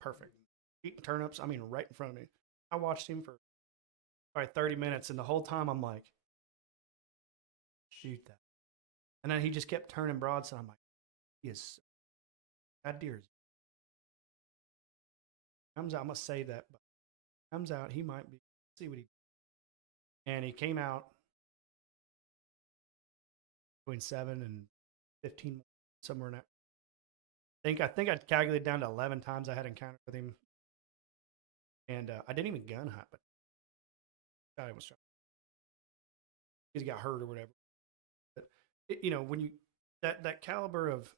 perfect, eating turnips. I mean, right in front of me. I watched him for probably 30 minutes, and the whole time I'm like, shoot that. And then he just kept turning broadside. I'm like, yes, that deer comes out. I'm gonna save that, but comes out. He might be. See what he. And he came out. between 7 and 15, somewhere in that. I think I'd calculated down to 11 times I had encountered with him, and I didn't even gun hunt, but I was trying. He got hurt or whatever. But when you that caliber of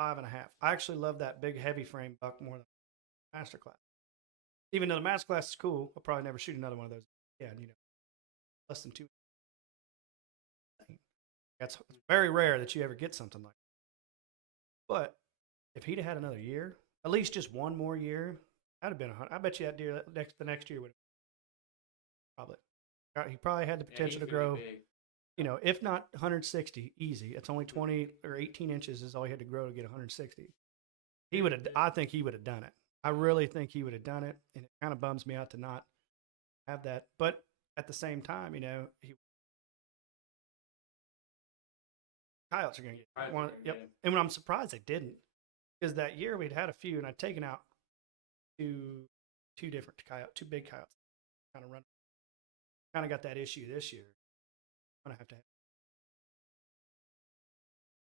5.5, I actually love that big heavy frame buck more than masterclass. Even though the masterclass is cool, I'll probably never shoot another one of those. Yeah, less than 2. That's very rare that you ever get something like that. But if he'd have had another year, at least just one more year, I'd have been 100. I bet you that deer the next year would have probably. He probably had the potential to grow. If not 160, easy. It's only 20 or 18 inches is all he had to grow to get 160. He would have. I think he would have done it. I really think he would have done it, and it kind of bums me out to not have that. But at the same time, coyotes are going to get one. Yep. And when I'm surprised they didn't, because that year we'd had a few, and I'd taken out two different coyotes, 2 big coyotes, kind of run. Kind of got that issue this year. I'm gonna have to.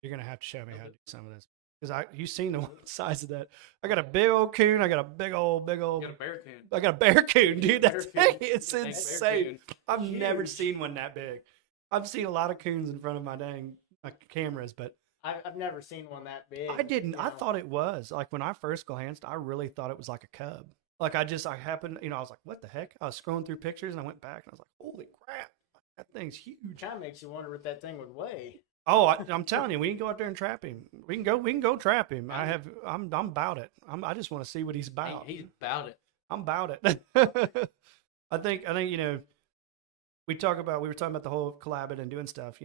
You're gonna have to show me how to do some of this, because you've seen the size of that. I got a big old coon. I got a big old. You got a bear coon. I got a bear coon, dude. That's it's Big insane. I've Huge. never seen one that big. I've seen a lot of coons in front of my dang cameras, but I've never seen one that big. I didn't. I thought it was like when I first glanced, I really thought it was like a cub. Like I happened, I was like, what the heck? I was scrolling through pictures and I went back and I was like, holy crap, that thing's huge. Kind of makes you wonder what that thing would weigh. Oh, I'm telling you, we can go out there and trap him. We can go trap him. I'm about it. I just want to see what he's about. He's about it. I'm about it. I think we were talking about the whole collabing and doing stuff.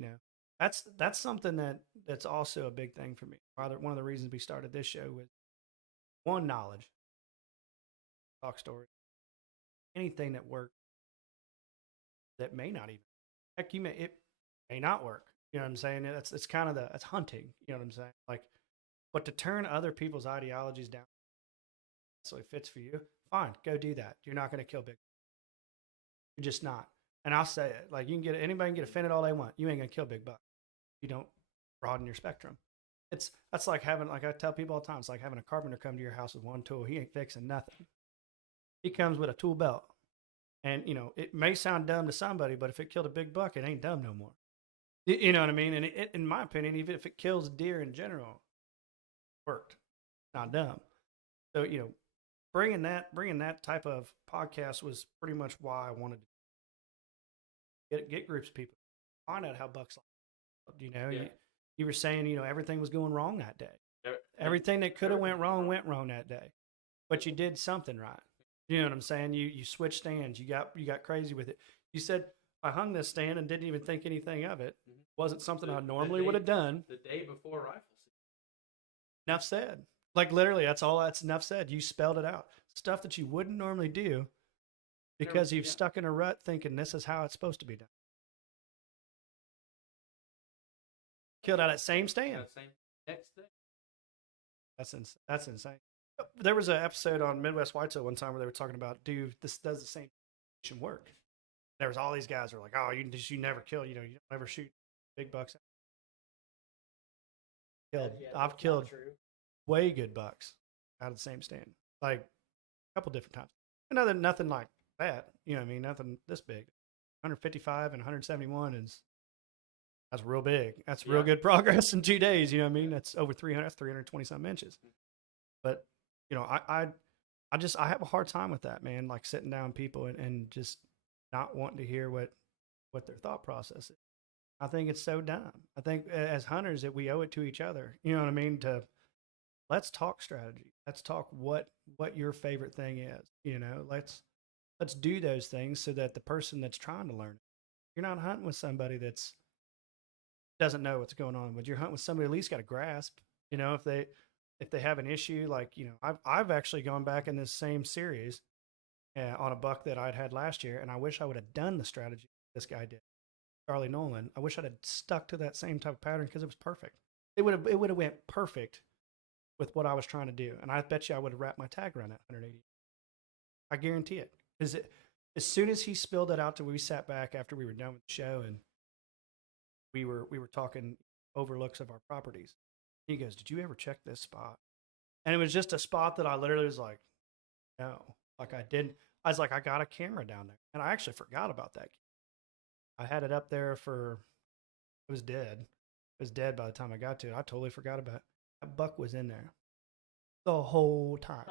That's something that's also a big thing for me. One of the reasons we started this show was one, knowledge, talk story, anything that works that may not even it may not work. You know what I'm saying? It's kind of that's hunting. You know what I'm saying? Like, but to turn other people's ideologies down so it fits for you, fine, go do that. You're not going to kill big. You're just not. And I'll say it. Like, anybody can get offended all they want. You ain't going to kill big buck. You don't broaden your spectrum. That's like having, like I tell people all the time, it's like having a carpenter come to your house with one tool. He ain't fixing nothing. He comes with a tool belt. And, it may sound dumb to somebody, but if it killed a big buck, it ain't dumb no more. You know what I mean? And in my opinion, even if it kills deer in general, it worked. Not dumb. So, bringing that type of podcast was pretty much why I wanted to get groups of people, find out how bucks like. You were saying, everything was going wrong that day. Everything that could have went wrong that day, but you did something right. You know what I'm saying? You switched stands. You got crazy with it. You said, I hung this stand and didn't even think anything of it. Wasn't something I normally would have done. The day before rifle season. Enough said. Like, literally, that's enough said. You spelled it out. Stuff that you wouldn't normally do because you've stuck in a rut thinking this is how it's supposed to be done. Killed out that same stand. Next thing. That's insane. There was an episode on Midwest Whitetail one time where they were talking about, dude, this does the same work. There was all these guys who were like, oh, you never kill, you never shoot big bucks. I've killed way good bucks out of the same stand, like a couple different times. Nothing like that, nothing this big. 155 and 171 that's real big. That's real good progress in 2 days. You know what I mean? That's over 300. That's 320 some inches. But I have a hard time with that, man. Like sitting down people and just not wanting to hear what their thought process is. I think it's so dumb. I think as hunters that we owe it to each other. You know what I mean? Let's talk strategy. Let's talk what your favorite thing is. Let's do those things so that the person that's trying to learn, you're not hunting with somebody that's doesn't know what's going on, but you're hunting with somebody at least got a grasp. If they have an issue, like I've actually gone back in this same series on a buck that I'd had last year, and I wish I would have done the strategy this guy did, Charlie Nolan. I wish I'd have stuck to that same type of pattern because it was perfect. It would have went perfect with what I was trying to do, and I bet you I would have wrapped my tag around that 180. I guarantee it. Because as soon as he spilled it out to, we sat back after we were done with the show, and we were talking overlooks of our properties. He goes, "Did you ever check this spot?" And it was just a spot that I literally was like, "No," like I didn't. I was like, "I got a camera down there," and I actually forgot about that. I had it up there for. It was dead. It was dead by the time I got to it. I totally forgot about it. That buck was in there the whole time.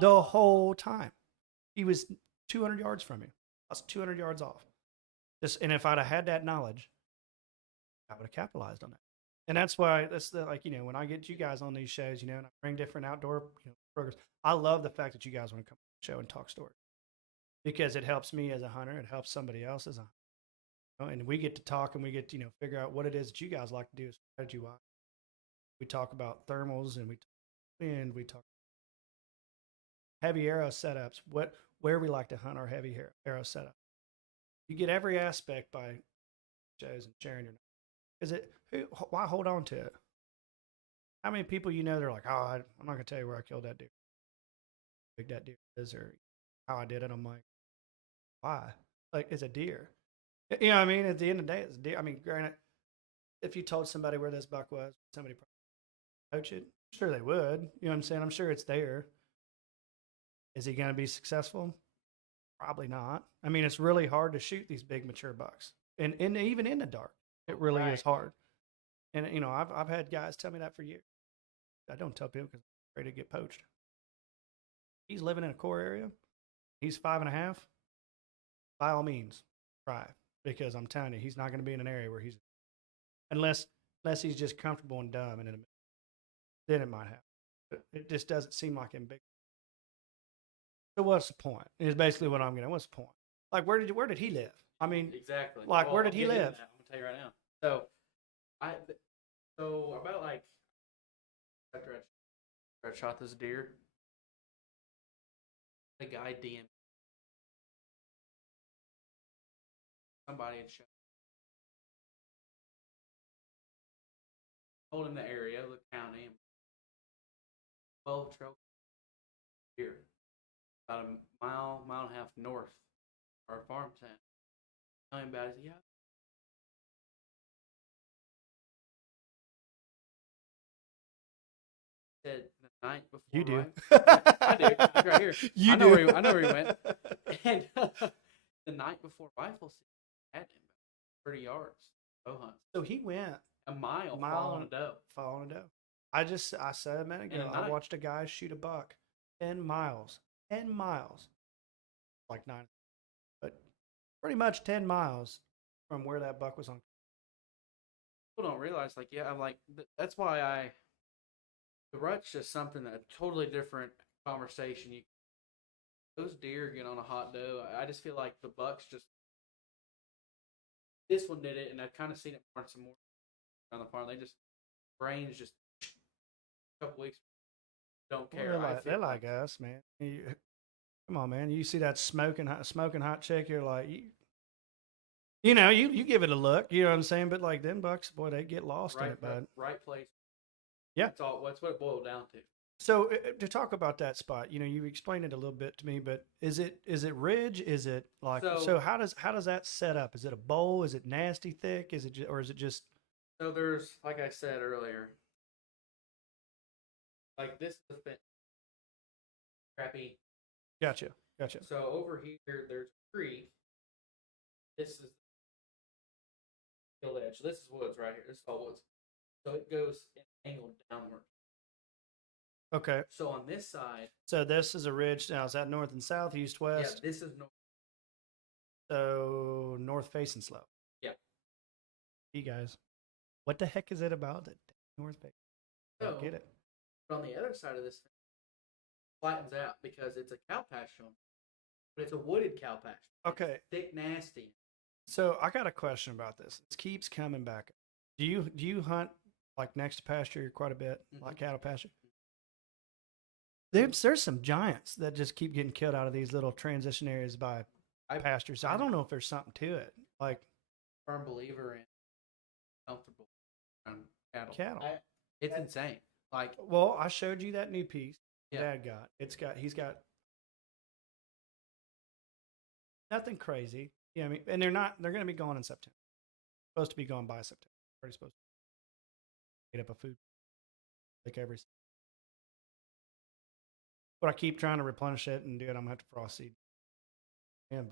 The whole time. He was 200 yards from me. I was 200 yards off. Just, and if I'd have had that knowledge, I would have capitalized on it. And that's why that's the like, when I get you guys on these shows, and I bring different outdoor programs. I love the fact that you guys want to come on the show and talk stories because it helps me as a hunter. It helps somebody else as a hunter. And we get to talk and we get to figure out what it is that you guys like to do strategy wise. We talk about thermals and we talk heavy arrow setups. Where we like to hunt our heavy arrow setup. You get every aspect by shows and sharing your. Is it? Why hold on to it? How many people they're like, oh, I'm not gonna tell you where I killed that deer, how big that deer is, or how I did it. I'm like, why? Like, it's a deer. You know what I mean? At the end of the day, it's a deer. I mean, granted, if you told somebody where this buck was, somebody probably coach it. I'm sure they would. You know what I'm saying? I'm sure it's there. Is he going to be successful? Probably not. I mean, it's really hard to shoot these big mature bucks, and even in the dark, it really is hard. And I've had guys tell me that for years. I don't tell people because I'm afraid to get poached. He's living in a core area. He's 5.5. By all means, try, because I'm telling you, he's not going to be in an area where he's unless he's just comfortable and dumb, and then it might happen. But it just doesn't seem like him big. So what's the point? Is basically what I'm getting. What's the point? Like, where did he live? I mean, exactly. Like, where did he live? I'm gonna tell you right now. So about like after I shot this deer, the guy DM somebody had shot. Told him the area, the county, 12 trail deer, about a mile and a half north of our farm town. Tell him about it. Yeah. Said the night before. You do. I do. He's right here. I know where he went. And the night before rifle season, had him 30 yards bow hunt. So he went a mile following a doe. Following a doe. I said a minute ago, I watched a guy shoot a buck 10 miles. 10 miles. Like 9. But pretty much 10 miles from where that buck was on. People don't realize, like, yeah, I'm like, that's why the rut's just something that totally different conversation. Those deer get on a hot doe. I just feel like the bucks just. This one did it, and I've kind of seen it more some more on the farm. They just brains just a couple weeks don't care. Well, they're like us, man. Come on, man. You see that smoking hot chick, you're like, you give it a look. You know what I'm saying? But like them bucks, boy, they get lost in it, bud. Right place. Yeah, that's what it boiled down to. So to talk about that spot, you explained it a little bit to me, but is it ridge? Is it like so? How does that set up? Is it a bowl? Is it nasty thick? Is it or is it just? So there's, like I said earlier, like this is the fit crappy. Gotcha. So over here, there's a creek. This is the hill edge. This is woods right here. This is all woods. So it goes angled downward. Okay. So on this side. So this is a ridge. Now, is that north and south, east, west? Yeah, this is north. So north facing slope. Yeah. You guys, what the heck is it about it? North facing. I don't get it. But on the other side of this thing, flattens out because it's a cow pasture, but it's a wooded cow pasture. Okay. It's thick, nasty. So I got a question about this. It keeps coming back. Do you hunt like next to pasture quite a bit, like cattle pasture? There's some giants that just keep getting killed out of these little transition areas by pastures. I don't know if there's something to it. Like, firm believer in comfortable cattle. It's insane. Like, well, I showed you that new piece Dad got. He's got nothing crazy. Yeah, I mean, and they're going to be gone in September. Supposed to be gone by September. Pretty supposed to. ate up a food like every. But I keep trying to replenish it and do it. I'm gonna have to frost seed. Yeah,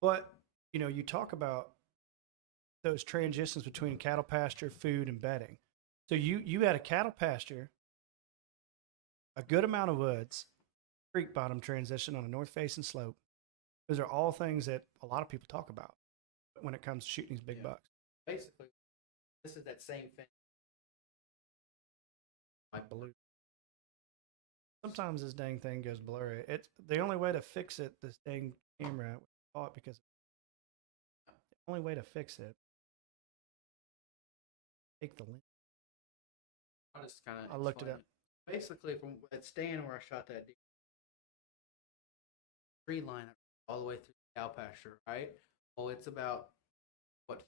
but you talk about those transitions between cattle pasture, food, and bedding. So you had a cattle pasture, a good amount of woods, creek bottom transition on a north facing slope. Those are all things that a lot of people talk about when it comes to shooting these big bucks. Basically, this is that same thing. My blue. Sometimes this dang thing goes blurry. It's the only way to fix it. This dang camera caught because the only way to fix it. Take the link. I'll just kind of. I looked it up. Basically, from that stand where I shot that deer, tree line all the way through the cow pasture, right? Well, it's about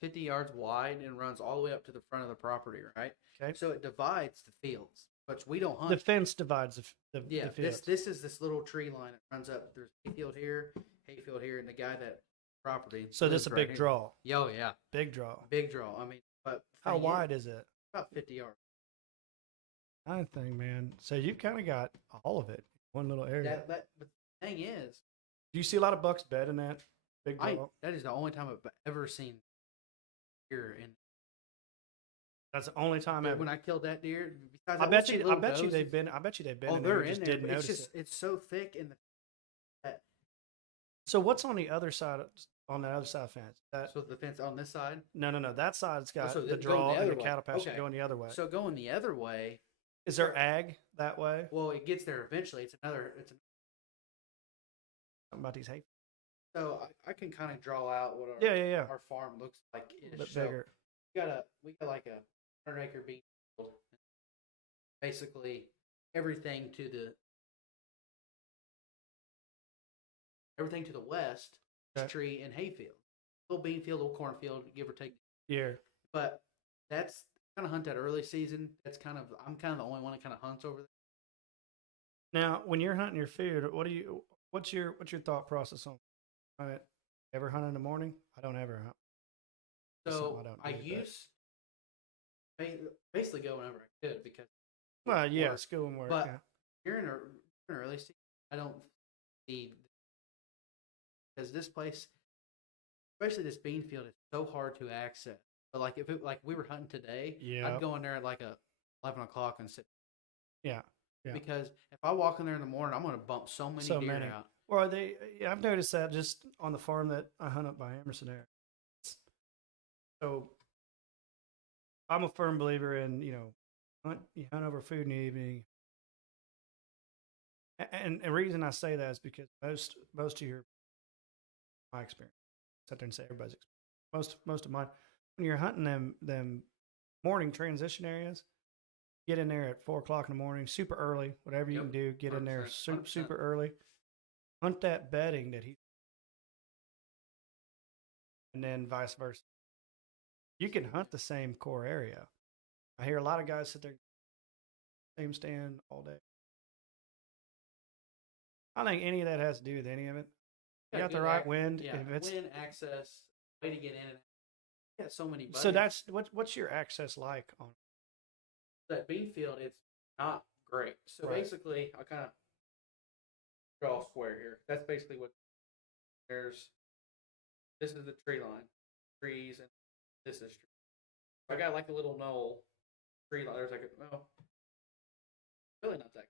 50 yards wide and runs all the way up to the front of the property, right? Okay. So it divides the fields, which we don't hunt. The fence divides the fields. This is this little tree line that runs up. There's hayfield here, and the guy that property. So this is a big draw. Oh yeah, Big draw. big draw. I mean, but how wide is it? About 50 yards. I think, man. So you've kind of got all of it, one little area. But the thing is, do you see a lot of bucks bed in that big draw? That is the only time I've ever seen deer in. That's the only time ever. When I killed that deer, I bet you they've been. I bet you they've been. Oh, in they're there, in just there. Didn't notice it. It's so thick in the. So what's on the other side? On the other side of the fence? So the fence on this side? No. That side's got so the it's draw going the and the other way. cattle pasture Okay. going the other way. So going the other way. Is there ag that way? Well, it gets there eventually. It's something about these hay. So I can kind of draw out what our farm looks like. A bit bigger. We got like a 100-acre bean field. Basically, everything to the west is tree and hayfield. Little bean field, little cornfield, give or take. Yeah. But that's kind of hunt that early season. I'm kind of the only one that kind of hunts over there. Now, when you're hunting your food, what's your thought process on it? Ever hunt in the morning? I don't ever hunt. So I basically go whenever I could because. Well, yeah, school and work. But you're in an early season. I don't need because this place, especially this bean field, is so hard to access. But like if we were hunting today, I'd go in there at like 11 o'clock and sit. Yeah. Because if I walk in there in the morning, I'm going to bump so many deer out. Or I've noticed that just on the farm that I hunt up by Emerson there. So I'm a firm believer in, you hunt over food in the evening. And the reason I say that is because most of my experience, sit there and say everybody's experience, most of mine, when you're hunting them morning transition areas, get in there at 4 o'clock in the morning, super early, whatever you can do, get in there super early, hunt that bedding and then vice versa. You can hunt the same core area. I hear a lot of guys sit there, same stand all day. I don't think any of that has to do with any of it. You got the right wind. Yeah, wind, access, way to get in. Yeah, so many buddies. So that's what's your access like on that bean field? It's not great. So basically, I kind of draw a square here. That's basically what this is the tree line, trees, and this is tree. I got like a little knoll tree line. There's really not that.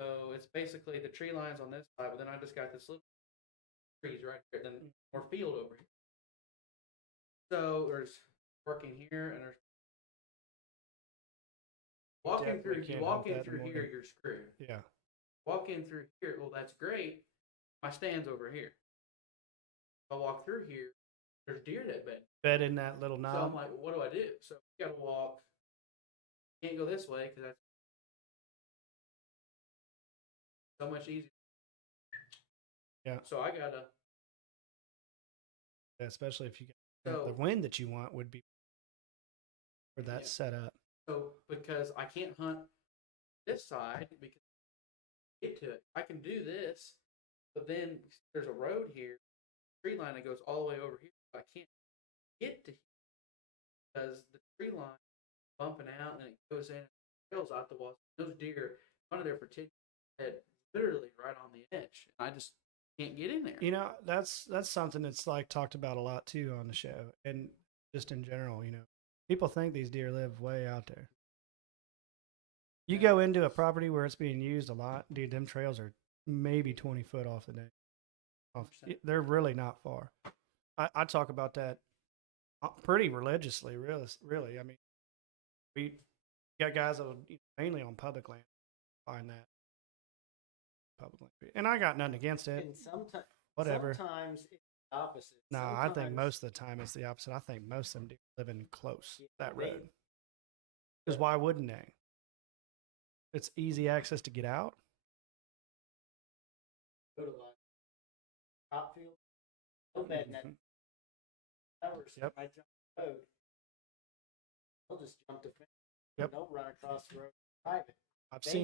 So it's basically the tree lines on this side, but then I just got this little trees right here, then more field over here. So there's working here, and there's walking through. You walk in through here, you're screwed. Yeah. Walk in through here. Well, that's great. My stand's over here. If I walk through here, there's deer that bed in that little knob. So I'm like, what do I do? So you got to walk. You can't go this way because that's so much easier. Yeah. So I gotta. Yeah, especially if you get the wind that you want would be where that's set up. So because I can't hunt this side because I get to it, I can do this, but then there's a road here, tree line that goes all the way over here. I can't get to here because the tree line bumping out and it goes in and trails out the walls. Those deer under there for 10 years, literally right on the edge. I just can't get in there. You know, that's something that's like talked about a lot too on the show, and just in general. You know, people think these deer live way out there. You go into a property where it's being used a lot, dude. Them trails are maybe 20 foot off the net. They're really not far. I talk about that pretty religiously. Really. I mean, we got guys that mainly on public land find that public land, and I got nothing against it. And sometimes, Whatever. Sometimes it's the opposite. No, I think most of the time it's the opposite. I think most of them live in close that road. Because why wouldn't they? It's easy access to get out. Go to like crop field, no bedding that hours. Yep. I jump the road. They'll just jump the fence. Yep. They'll run across the road private. They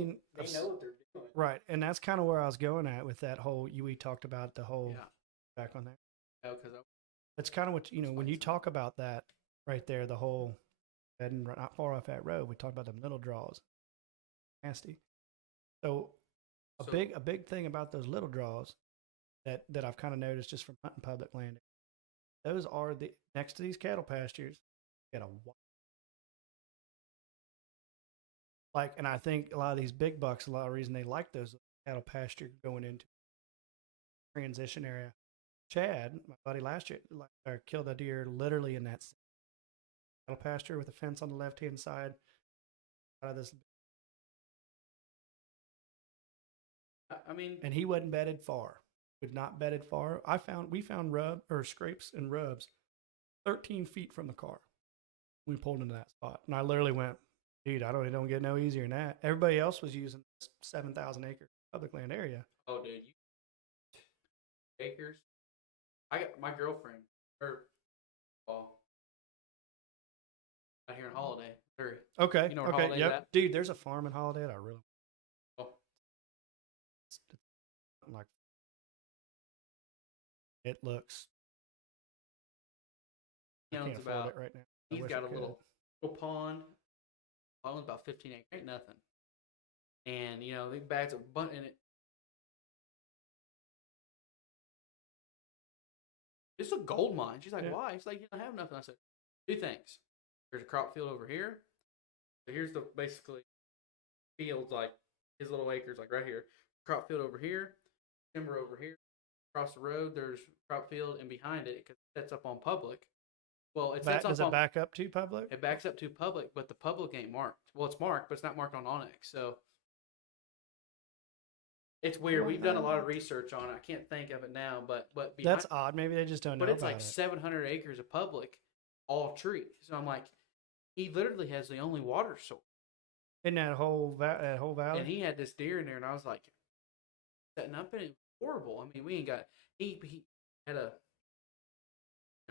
know what they're doing. Right, and that's kind of where I was going at with that whole. We talked about the whole back on that. Yeah, because That's kind of what when you talk about that right there, the whole bedding not far off that road. We talked about them little draws, nasty. So a big thing about those little draws that I've kind of noticed just from hunting public land. Those are the next to these cattle pastures. Get a and I think a lot of these big bucks, a lot of reason they like those cattle pasture going into transition area. Chad, my buddy last year, killed a deer literally in that cattle pasture with a fence on the left hand side. Out of this, I mean, and he wasn't bedded far. Would not bedded far. We found scrapes and rubs 13 feet from the car. We pulled into that spot, and I literally went, dude, it don't get no easier than that. Everybody else was using 7,000 acre public land area. Oh, dude, acres. I got my girlfriend, out here in Holiday, Missouri. Okay. You know where okay. Holiday's Yep. at? Dude, there's a farm in Holiday that I really like. It looks. He I owns can't afford about. it right now. He's got a little pond. Owns about 15 acres. Ain't nothing. And the bags of bunt in it. It's a gold mine. She's like, why? She's like, you don't have nothing. I said, 2 things. There's a crop field over here. So here's the basically fields, like his little acres, like right here. Crop field over here, timber over here. Across the road, there's crop field, and behind it, because it sets up on public. Well, Does it back up to public? It backs up to public, but the public ain't marked. Well, it's marked, but it's not marked on Onyx. So it's weird. We've done a lot of research on it. I can't think of it now, but That's odd. Maybe they just don't know. But it's about like it. 700 acres of public, all trees. So I'm like, he literally has the only water source in that whole valley. And he had this deer in there, and I was like, setting up in it, horrible. I mean, we ain't got. He had a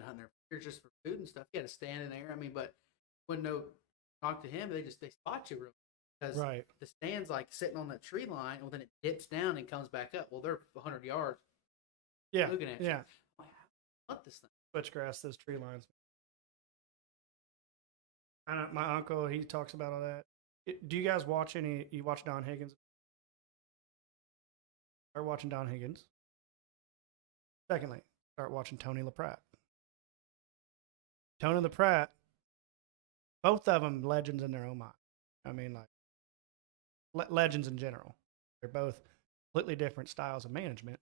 hunting there just for food and stuff. He had to stand in there. I mean, but when talk to him, they spot you real because the stand's like sitting on that tree line, and then it dips down and comes back up. Well, they're 100 yards. Yeah, looking at you. Yeah. I love this thing. Switchgrass, those tree lines. My uncle, he talks about all that. Do you guys watch any? You watch Don Higgins? Start watching Don Higgins. Secondly, start watching Tony LaPratt. Tony LaPratt, both of them legends in their own mind. I mean, like legends in general. They're both completely different styles of management,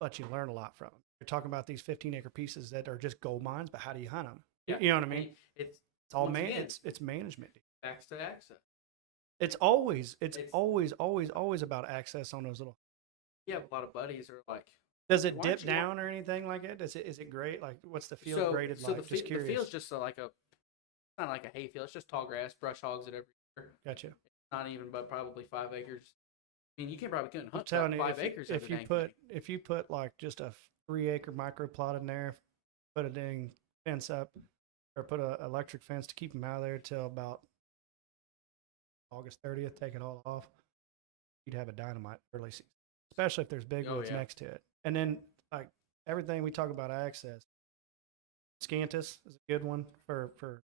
but you learn a lot from them. You're talking about these 15-acre pieces that are just gold mines, but how do you hunt them? Yeah. You know what I mean? It's all it's management. Access to access. It's always about access on those little. Yeah, a lot of buddies are like. Does it dip down or anything like it? Is it great? Like, what's the field graded like? The field's just like it's not like a hay field. It's just tall grass, brush hogs it every year. Gotcha. It's not even, but probably 5 acres. I mean, you can probably couldn't hunt 5 acres. If you put like just a 3-acre micro plot in there, put a dang fence up, or put an electric fence to keep them out of there till about August 30th, take it all off, you'd have a dynamite early season, especially if there's big woods next to it. And then, like everything we talk about access, Scantus is a good one for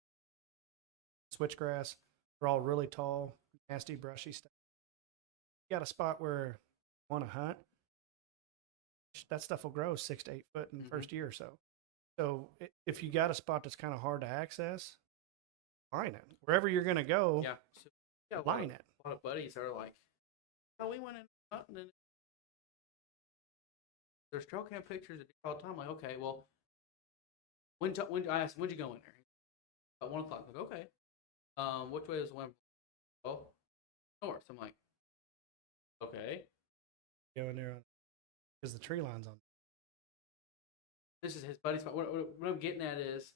switchgrass. They're all really tall, nasty, brushy stuff. You got a spot where you want to hunt, that stuff will grow 6 to 8 foot in the first year or so. So if you got a spot that's kind of hard to access, line it. Wherever you're going to go, Yeah. So, line it. A lot of buddies are like, oh, we went in hunting and there's trail cam pictures of deer all the time. I'm like, okay, well, when I asked, when'd you go in there? About 1 o'clock. I'm like, okay. Which way is the wind? Oh, north. I'm like, okay. Go in there because the tree line's on. This is his buddy's spot. What I'm getting at is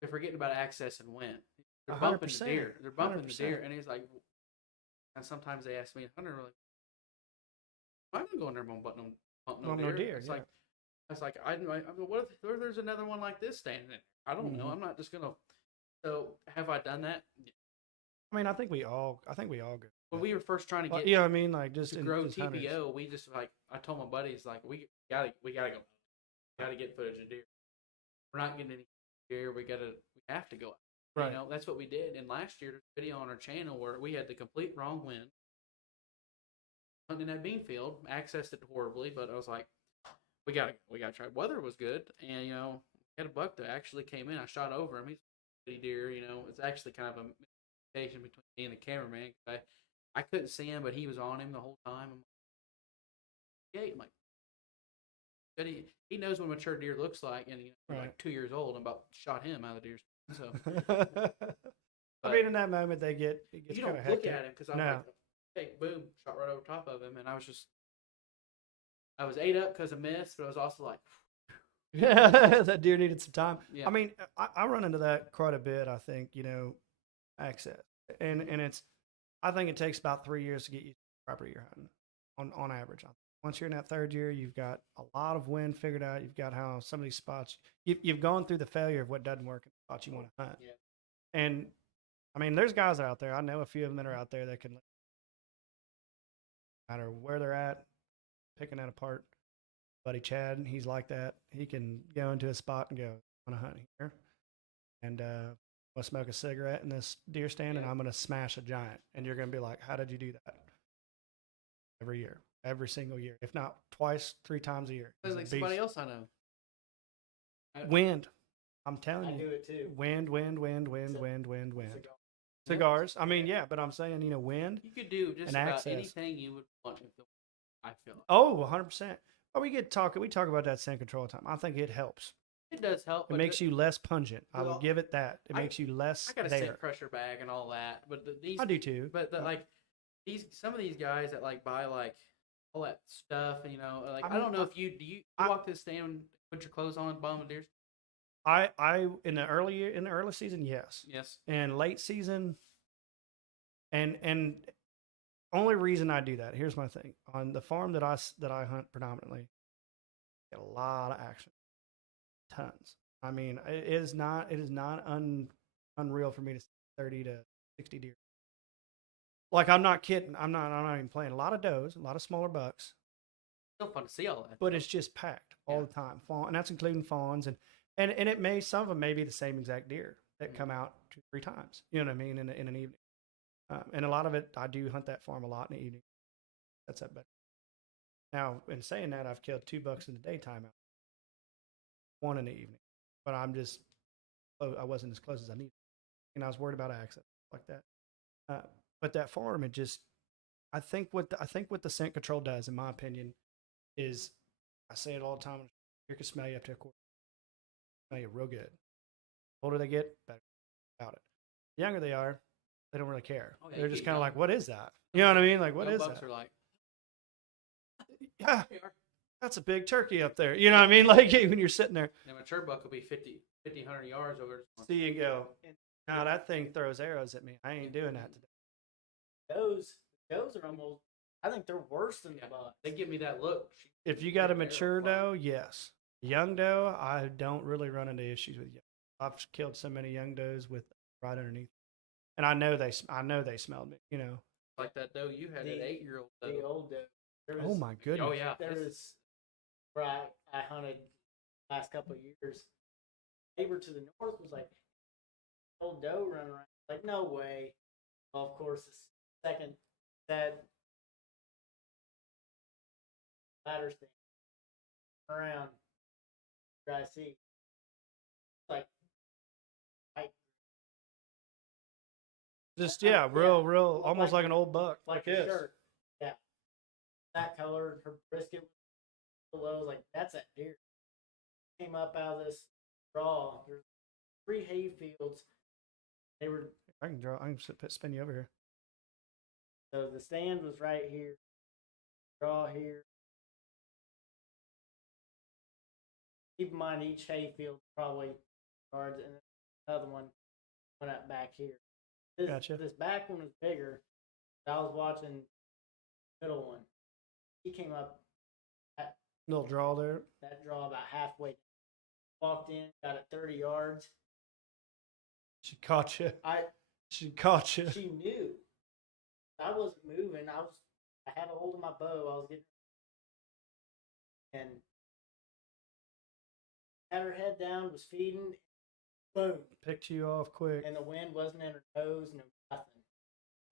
they're forgetting about access and wind. They're bumping the deer. They're bumping the deer. And he's like, and sometimes they ask me, Hunter, like, I'm not going to go in there and bump no deer. It's like, I was like, what if there's another one like this standing there? I don't know. I'm not just going to. So have I done that? I mean, I think we all go. When we were first trying to get, you know what I mean, like just to grow TPO, we just like I told my buddies like we gotta go, we gotta get footage of deer. We're not getting any deer. We have to go. Right. You know, that's what we did. And last year, there's a video on our channel where we had the complete wrong wind. Hunting that bean field, accessed it horribly, but I was like, we gotta try. Weather was good, and you know, we had a buck that actually came in. I shot over him. He's a pretty deer. You know, it's actually kind of a communication between me and the cameraman. I couldn't see him, but he was on him the whole time. I'm like, but he knows what a mature deer looks like, and like 2 years old, and about shot him out of the deer. So, I mean, in that moment, it gets you don't look at him because I'm like, hey, boom, shot right over top of him, and I was ate up because of miss, but I was also like, yeah, that deer needed some time. Yeah. I mean, I run into that quite a bit. I think access, and it's. I think it takes about 3 years to get you to the property you're hunting on average. Once you're in that third year, you've got a lot of wind figured out. You've got how some of these spots, you've gone through the failure of what doesn't work in the spots you want to hunt. Yeah. And I mean, there's guys out there. I know a few of them that are out there that can, no matter where they're at, picking that apart. Buddy Chad, he's like that. He can go into a spot and go, I'm going to hunt here. And, I'm going to smoke a cigarette in this deer stand, and I'm going to smash a giant. And you're going to be like, how did you do that? Every year, every single year, if not twice, 3 times a year. It's like somebody else I know. Wind. I'm telling you. I do it too. Wind. Cigars. I mean, yeah, but I'm saying, wind. You could do just about access. anything you would want with the wind, I feel like. Oh, 100%. But we talk about that scent control time. I think it helps. It does help. It makes you less pungent. I will give it that. It makes you less I got a there. scent pressure bag and all that, but I do too. But some of these guys that like buy like all that stuff, and I don't know if you walk to the stand and put your clothes on and bomb the deer. I in the early season, yes. Yes. And late season, and only reason I do that. Here's my thing: on the farm that I hunt predominantly, get a lot of action. Tons. I mean, it is not unreal for me to see 30 to 60 deer. Like, I'm not kidding. I'm not even playing. A lot of does, a lot of smaller bucks. Still fun to see all that. But it's just packed all the time. Fawn, and that's including fawns, and some of them may be the same exact deer that come out 2-3 times. You know what I mean? In an evening. And a lot of it, I do hunt that farm a lot in the evening. That's that better. Now, in saying that, I've killed 2 bucks in the daytime. 1 in the evening, but I wasn't as close as I needed, and I was worried about access like that. But that farm, I think what the scent control does, in my opinion, is I say it all the time. You can smell you up to a quarter. Smell you real good. The older they get, better about it. The younger they are, they don't really care. Oh, yeah, they're just kind of like, what is that? You know what I mean? Like, what is that? Are like, yeah. That's a big turkey up there. You know what I mean? Like when you're sitting there. A mature buck will be 50, 100 yards over. See you go. Now that thing throws arrows at me. I ain't doing that today. Those are almost, I think they're worse than the bucks. They give me that look. If you got a mature doe, yes. Young doe, I don't really run into issues with young. I've killed so many young does with right underneath. And I know they smelled me, Like that doe you had, an 8-year-old doe. The old doe. Oh my goodness. Oh yeah. There was where I hunted last couple of years. neighbor to the north was like, old doe running around. Like, no way. Well, of course, the second that ladder stand around, I see like, I Just yeah, real, looked almost like an old buck. like this. a shirt. Yeah, that color. Her brisket was below. Like, that's that deer. Came up out of this draw. There's 3 hay fields. They were I can spin you over here. so the stand was right here. Draw here. Keep in mind each hay field probably yards, and another one went up back here. Gotcha. This back one was bigger. I was watching the middle one. He came up at Little draw there. that draw about halfway. Walked in, got it 30 yards. She caught you. I She caught you. She knew. I wasn't moving. I had a hold of my bow. I was getting and had her head down, was feeding, boom. Picked you off quick. And the wind wasn't in her nose, no nothing.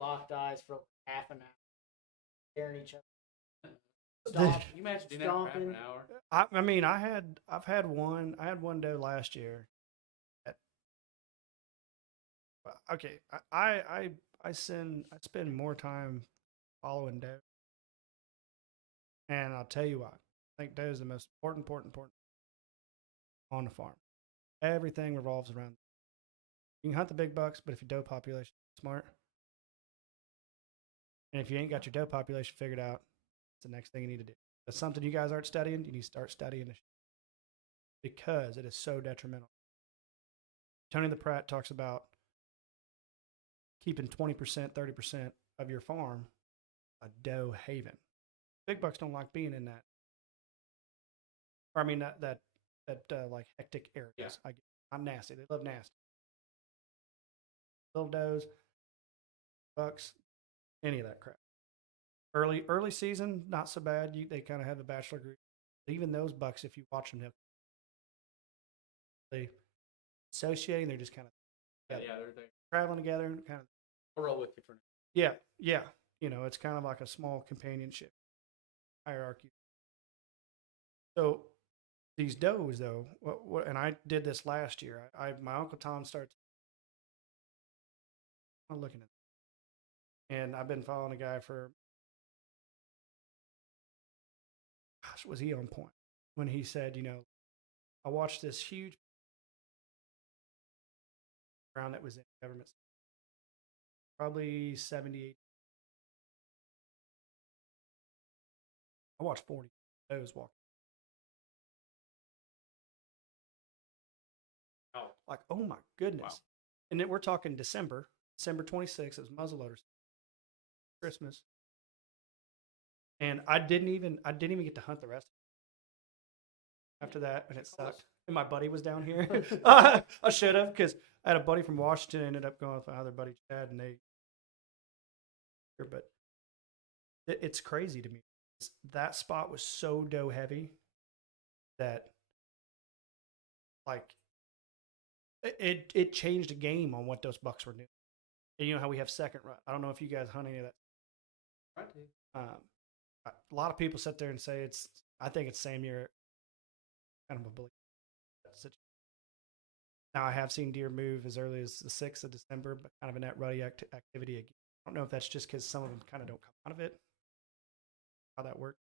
Locked eyes for half an hour, staring each other. Can you imagine doing that for half an hour? I mean, I've had one. I had one doe last year. Okay, I spend more time following doe, and I'll tell you why. I think doe is the most important on the farm. Everything revolves around. You can hunt the big bucks, but if your doe population is smart, and if you ain't got your doe population figured out, it's the next thing you need to do. That's something you guys aren't studying. You need to start studying it because it is so detrimental. Tony the Pratt talks about keeping 20%, 30% of your farm a doe haven. Big bucks don't like being in that. Or I mean that like hectic areas. Yeah. I'm nasty. They love nasty. Little does, bucks, any of that crap. Early season, not so bad. They kind of have the bachelor group. Even those bucks, if you watch them, they associating. They're just kind of They're traveling together, kind of. I'll roll with you for now. Yeah. It's kind of like a small companionship hierarchy. So these does, though, and I did this last year. My Uncle Tom starts. I'm looking at it. And I've been following a guy for, gosh, was he on point when he said, I watched this huge ground that was in government, probably 78. I watched 40 does walk. Oh. Like, oh my goodness. Wow. And then we're talking December 26th. It was muzzleloader Christmas. And I didn't even get to hunt the rest after that, and it sucked. And my buddy was down here. I should have, because I had a buddy from Washington, ended up going with my other buddy Chad, and but it's crazy to me. That spot was so doe heavy that like it changed the game on what those bucks were doing. And you know how we have second rut. I don't know if you guys hunt any of that. Right. A lot of people sit there and say I think it's same year. Kind of a belief. Now I have seen deer move as early as the 6th of December, but kind of in that rutty activity again. I don't know if that's just because some of them kind of don't come out of it. How that works.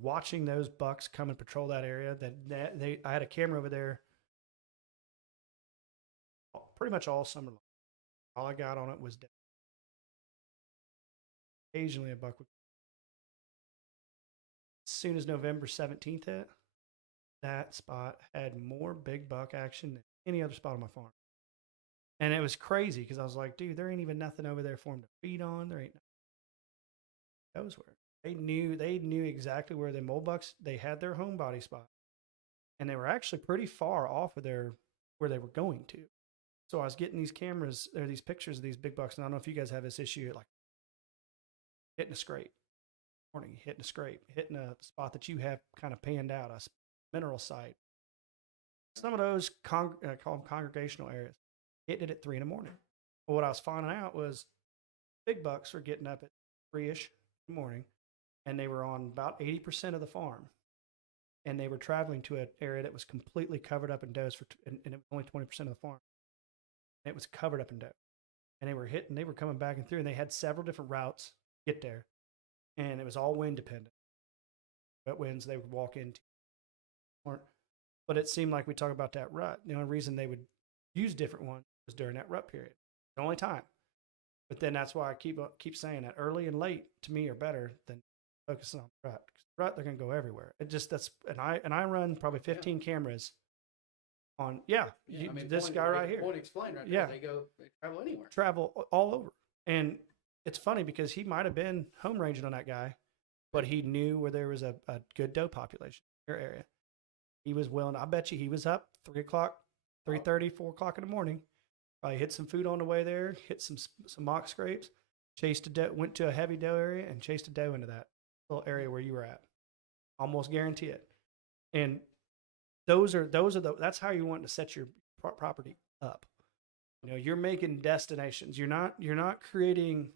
Watching those bucks come and patrol that area. I had a camera over there pretty much all summer long. All I got on it was dead. Occasionally a buck would. As soon as November 17th hit, that spot had more big buck action than any other spot on my farm. And it was crazy because I was like, dude, there ain't even nothing over there for them to feed on. There ain't nothing. Those were. They knew exactly where the mole bucks, they had their home body spot. And they were actually pretty far off of where they were going to. So I was getting these cameras, or these pictures of these big bucks, and I don't know if you guys have this issue, like hitting a scrape, hitting a spot that you have kind of panned out, a mineral site. some of those call them congregational areas, hitting it at 3 in the morning. But what I was finding out was big bucks were getting up at 3-ish in the morning, and they were on about 80% of the farm, and they were traveling to an area that was completely covered up in does and it was only 20% of the farm. And it was covered up in doe, and they were coming back and through, and they had several different routes to get there, and it was all wind dependent. What winds they would walk into, but it seemed like we talk about that rut. The only reason they would use different ones was during that rut period, the only time. But then that's why I keep saying that early and late to me are better than focusing on rut. Rut, they're going to go everywhere. And I run probably 15 cameras on this guy right here. Point explain right Yeah, there. They travel anywhere. Travel all over, and it's funny because he might have been home ranging on that guy, but he knew where there was a good doe population in your area. He was willing. I bet you he was up 3 o'clock, 3:30, 4 o'clock in the morning. Probably hit some food on the way there, hit some mock scrapes, chased a doe, went to a heavy doe area and chased a doe into that little area where you were at. Almost guarantee it. And that's how you want to set your property up. You're making destinations. You're not creating.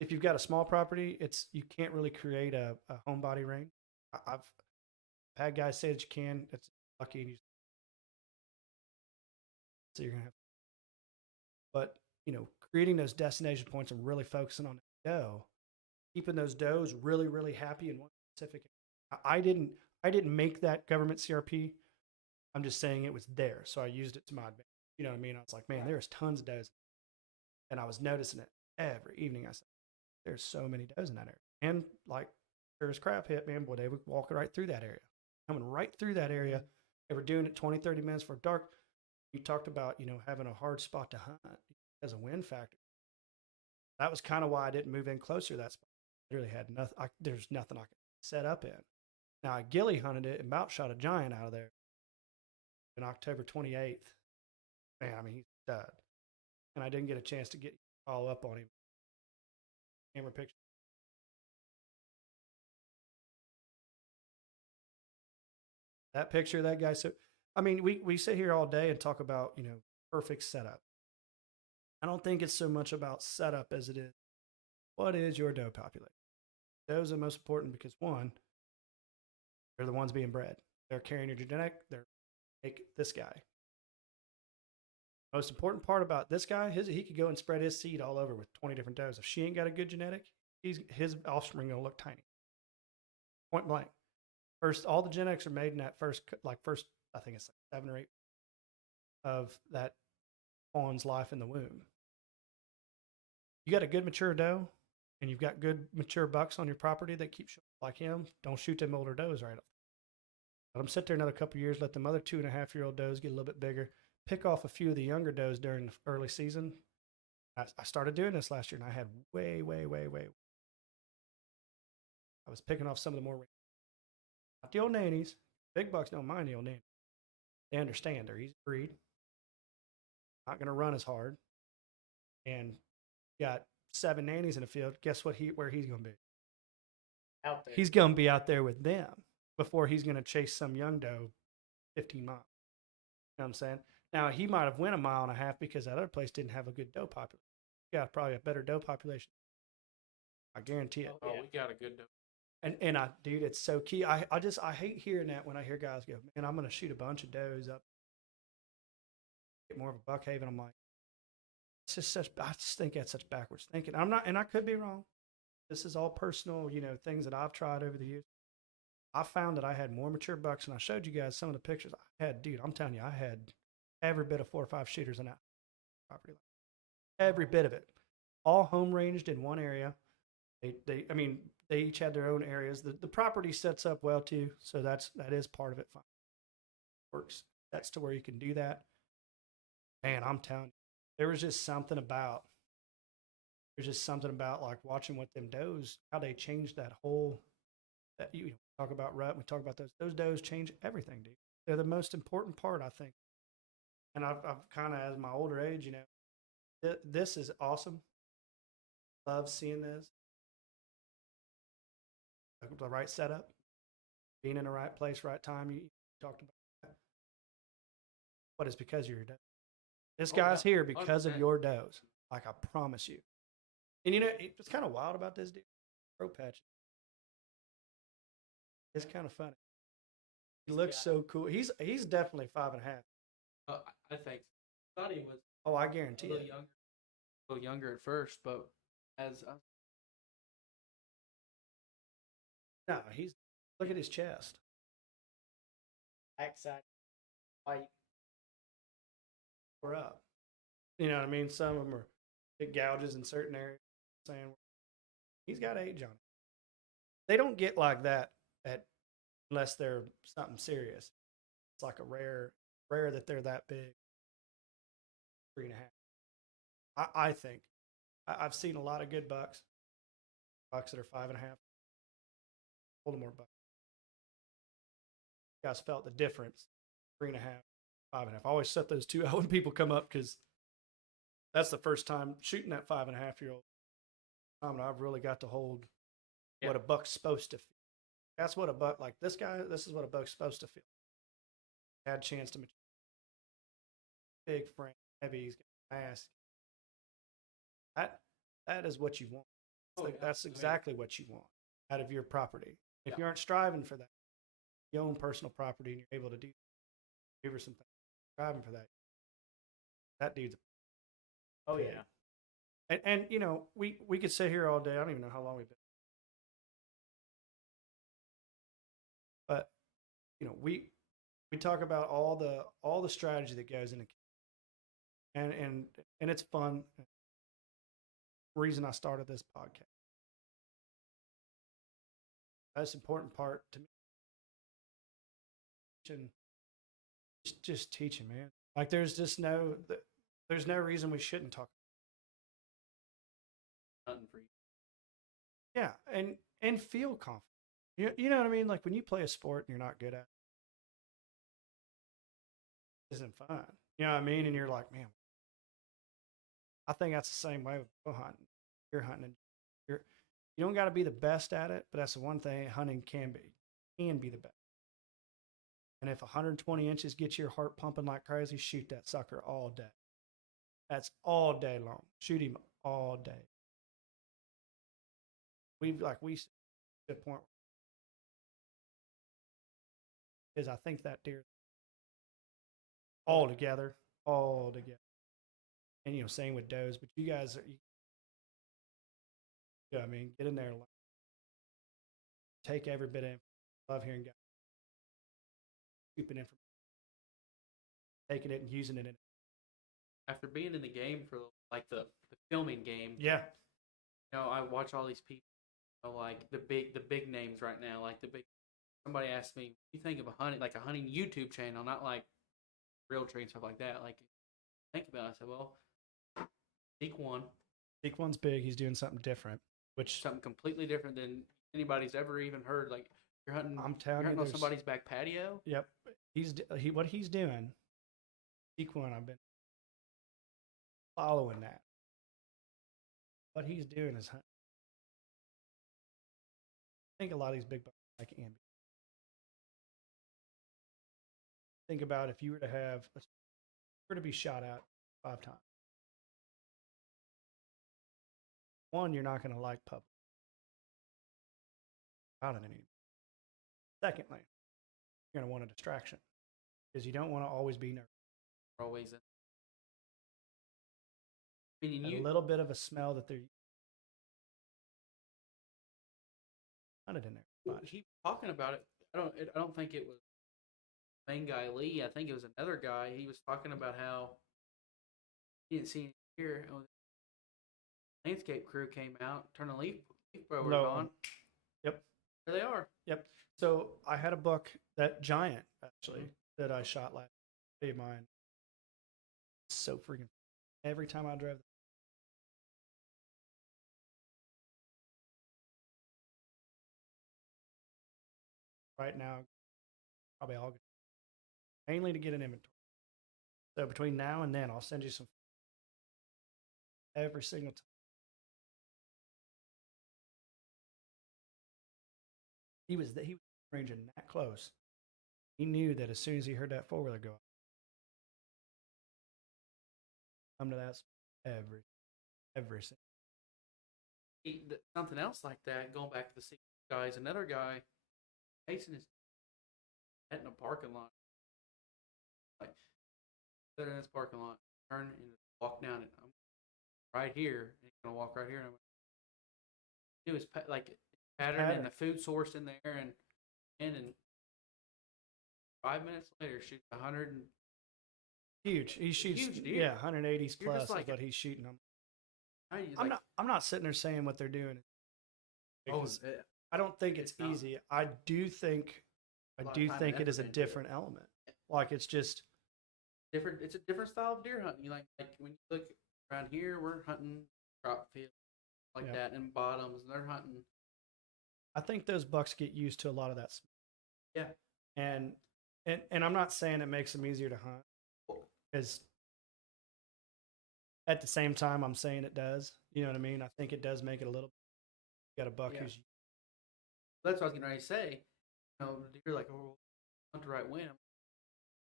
If you've got a small property, you can't really create a homebody range. I've had guys say that you can. It's lucky. So you're gonna have, but creating those destination points and really focusing on the doe, keeping those does really, really happy in one specific. I didn't make that government CRP. I'm just saying it was there, so I used it to my advantage. You know what I mean? I was like, man, there's tons of does, and I was noticing it every evening. I said, there's so many does in that area, and like, sure as crap hit, man, boy, they would walk right through that area, coming right through that area. They were doing it 20, 30 minutes for dark. You talked about, having a hard spot to hunt as a wind factor. That was kind of why I didn't move in closer to that spot. I really had nothing. There's nothing I could set up in. Now, I ghillie hunted it and about shot a giant out of there on October 28th. Man, I mean, he's dead. And I didn't get a chance to follow up on him. Camera picture. That picture of that guy. So, I mean, we sit here all day and talk about, perfect setup. I don't think it's so much about setup as it is, what is your doe population? Does are most important because, one, they're the ones being bred. They're carrying your genetic. They're like this guy. Most important part about this guy, he could go and spread his seed all over with 20 different does. If she ain't got a good genetic, his offspring gonna look tiny. Point blank. First, all the genetics are made in that first, I think it's like 7 or 8 of that fawn's life in the womb. You got a good mature doe, and you've got good mature bucks on your property that keep like him. Don't shoot them older does right up. Let them sit there another couple of years. Let them other 2.5-year-old does get a little bit bigger. Pick off a few of the younger does during the early season. I started doing this last year, and I had way. I was picking off some of the more, not the old nannies. Big bucks don't mind the old nannies. They understand they're easy to breed. Not going to run as hard. And got 7 nannies in the field. Guess where he's going to be? Out there. He's going to be out there with them before he's going to chase some young doe 15 miles. You know what I'm saying? Now, he might have went 1.5 miles because that other place didn't have a good doe population. Yeah, probably a better doe population. I guarantee it. Oh, we got a good doe. And dude, it's so key. I hate hearing that when I hear guys go, man, I'm going to shoot a bunch of does up, get more of a buck haven. I'm like, it's just I just think that's such backwards thinking. I'm not, and I could be wrong. This is all personal, things that I've tried over the years. I found that I had more mature bucks, and I showed you guys some of the pictures I had. Dude, I'm telling you, I had every bit of 4 or 5 shooters in that property. Every bit of it. All home ranged in one area. They each had their own areas. The property sets up well too, so that is part of it. Fine. Works. That's to where you can do that. Man, I'm telling you, there was just something about. There's just something about like watching what them does, how they changed that whole. That you talk about rut, we talk about those does change everything, dude. They're the most important part, I think. And I've kind of, as my older age, this is awesome. Love seeing this. The right setup, being in the right place, right time. You talked about that. But it's because of your doe. This Oh, guy's yeah, here because of 100%. your does. Like, I promise you. And it's kind of wild about this dude. Pro patch. It's kind of funny. He looks so cool. He's definitely 5.5. I think thought he was Oh, I a guarantee little it. younger, a little younger at first, but as No, look at his chest. Backside white. We're up. You know what I mean? Some of them are big gouges in certain areas. Saying he's got age on it. They don't get like that unless they're something serious. It's like a rare that they're that big. 3.5. I think. I've seen a lot of good bucks that are 5.5. Hold more bucks. You guys felt the difference. 3.5, 5.5. I always set those two out when people come up because that's the first time shooting that 5.5-year-old. I've really got to hold what a buck's supposed to feel. That's what a buck, like this guy, this is what a buck's supposed to feel. Had a chance to mature. Big frame, heavy, he's got a mask. That is what you want. That's exactly what you want out of your property. If you aren't striving for that, you own personal property and you're able to give her some things. Striving for that. That dude's Oh pig. yeah. And we could sit here all day. I don't even know how long we've been. But we talk about all the strategy that goes into, and it's fun. Reason I started this podcast. That's important part to me. And just teaching, man. Like there's no reason we shouldn't talk. nothing for you. Yeah, and feel confident. You know what I mean? Like when you play a sport and you're not good at it, isn't fun. You know what I mean? And you're like, man, I think that's the same way with bow hunting. You're hunting. You don't got to be the best at it, but that's the one thing hunting can be. Can be the best. And if 120 inches gets your heart pumping like crazy, shoot that sucker all day. That's all day long. Shoot him all day. We to the point is I think that deer all together. And same with does, but you guys are, I mean, get in there and take every bit of love hearing guys. Keeping information, taking it and using it in. After being in the game for like the filming game, Yeah. I watch all these people, like the big names right now, like the big. Somebody asked me, "You think of a hunting YouTube channel, not like real tree and stuff like that?" Like, think about it. I said, "Well, Seek One, Seek One's big. He's doing something different, which something completely different than anybody's ever even heard. Like you're hunting, I'm telling you're you, hunting on somebody's back patio." Yep. What he's doing. Seek One. I've been following that. What he's doing is hunting. I think a lot of these big bucks like ambient. Think about if you were to be shot at 5 times. One, you're not going to like public. Not in any. Secondly, you're going to want a distraction because you don't want to always be nervous. Always. I mean, A little bit of a smell that they're hunted in there. He talking about it. I don't think it was the main guy Lee. I think it was another guy. He was talking about how he didn't see any deer. Landscape crew came out, turned the leaf blowers on. Yep. There they are. Yep. So I had a buck, that giant actually, that I shot last day of mine. So freaking every time I drove. Right now, probably August, mainly to get an inventory. So between now and then, I'll send you some every single time. He was ranging that close. He knew that as soon as he heard that 4-wheeler go, come to that every single. Something else like that. Going back to the guys, another guy chasing his head in a parking lot, like they're in this parking lot, turn and walk down it. I'm right here. And he's gonna walk right here. And I'm do his like pattern and the food source in there, and 5 minutes later, shoots 100 and huge. He shoots huge deer. Yeah, 180s You're plus just like is what he's shooting them. like, I'm not sitting there saying what they're doing. oh, I don't think it's not. easy. I do think it is a different element. Like it's just different. It's a different style of deer hunting. Like when you look around here, we're hunting crop fields like Yeah. that and bottoms, and they're hunting. I think those bucks get used to a lot of that. Yeah. And I'm not saying it makes them easier to hunt, because at the same time I'm saying it does. You know what I mean? I think it does make it a little. You got a buck who's. That's what I was getting ready to say. You know, deer like, oh, hunt the right wind.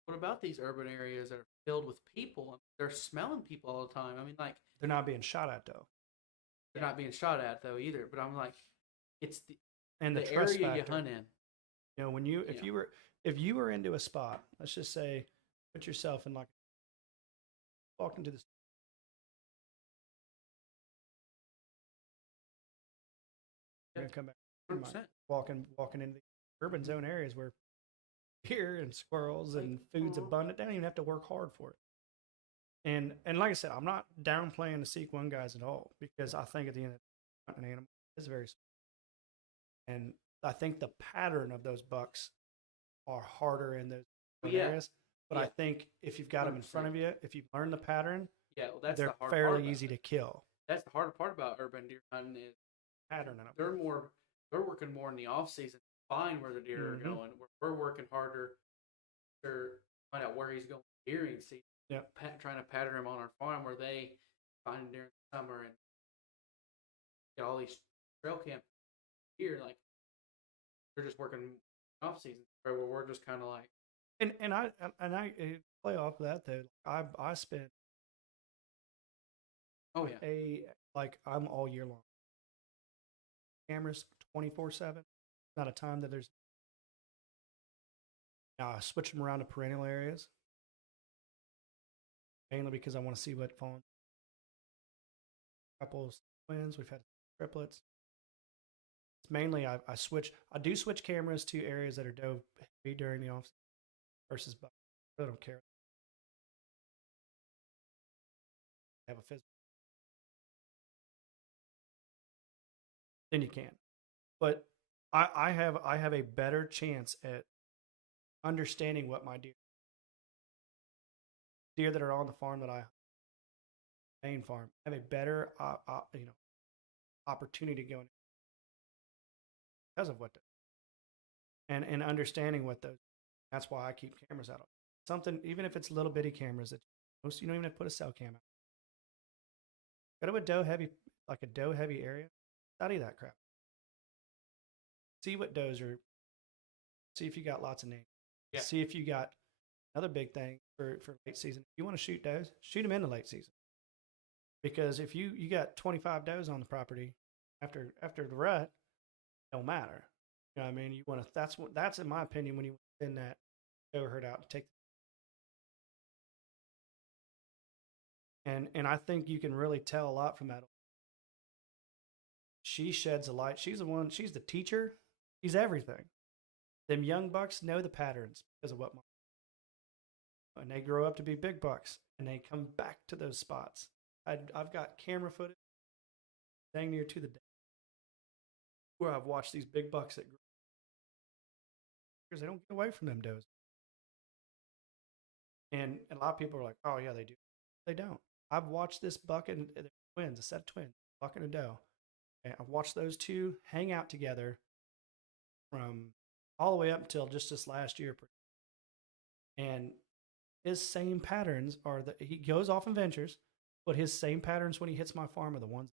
What about these urban areas that are filled with people? They're smelling people all the time. I mean, like they're not being shot at though. They're not being shot at though either. But I'm like, it's the trust area factor. you hunt in. You know, when you if you were into a spot, let's just say, put yourself in like walk into this. You're gonna come back. 100%. Walking into the urban zone areas where deer and squirrels and food's abundant. They don't even have to work hard for it. And like I said, I'm not downplaying the Seek One guys at all, because I think at the end of the day, an animal is very small. And I think the pattern of those bucks are harder in those areas. But I think if you've got 100%. Them in front of you, if you learn the pattern, that's they're fairly easy to kill. That's the harder part about urban deer hunting is pattern. They're working more in the off season to find where the deer are going. We're working harder to find out where he's going during season. Yeah, trying to pattern him on our farm where they find him during the summer and get all these trail camp here. Like they're just working off season, where we're just kind of like. And I play off of that though. I spent. Oh yeah. I'm all year long. Cameras 24/7. Not a time that there's. I switch them around to perennial areas. Mainly because I want to see what falls. A couple of twins. We've had triplets. It's mainly I do switch cameras to areas that are doe heavy during the off season versus buck. I really don't care. Have a physical. Then you can. But I have a better chance at understanding what my deer that are on the farm that I main farm have a better opportunity to go in because of what and understanding what those. That's why I keep cameras out. Something, even if it's little bitty cameras that most you don't even have to put a cell cam out. Go to a doe heavy area. Study that crap. See what does are. See if you got lots of names. Yeah. See if you got another big thing for late season. If you want to shoot does, shoot them in the late season. Because if you got 25 does on the property after the rut, it don't matter. You know what I mean? You want to. That's in my opinion when you send that doe herd out to take. And I think you can really tell a lot from that. She sheds a light. She's the teacher. She's everything. Them young bucks know the patterns because of what. And they grow up to be big bucks, and they come back to those spots. I've got camera footage, dang near to the day, where I've watched these big bucks that grow because they don't get away from them does. And a lot of people are like, "Oh yeah, they do." They don't. I've watched this buck and twins, a set of twins, buck and a doe. And I've watched those two hang out together from all the way up until just this last year. And his same patterns are that he goes off and ventures, but his same patterns when he hits my farm are the ones.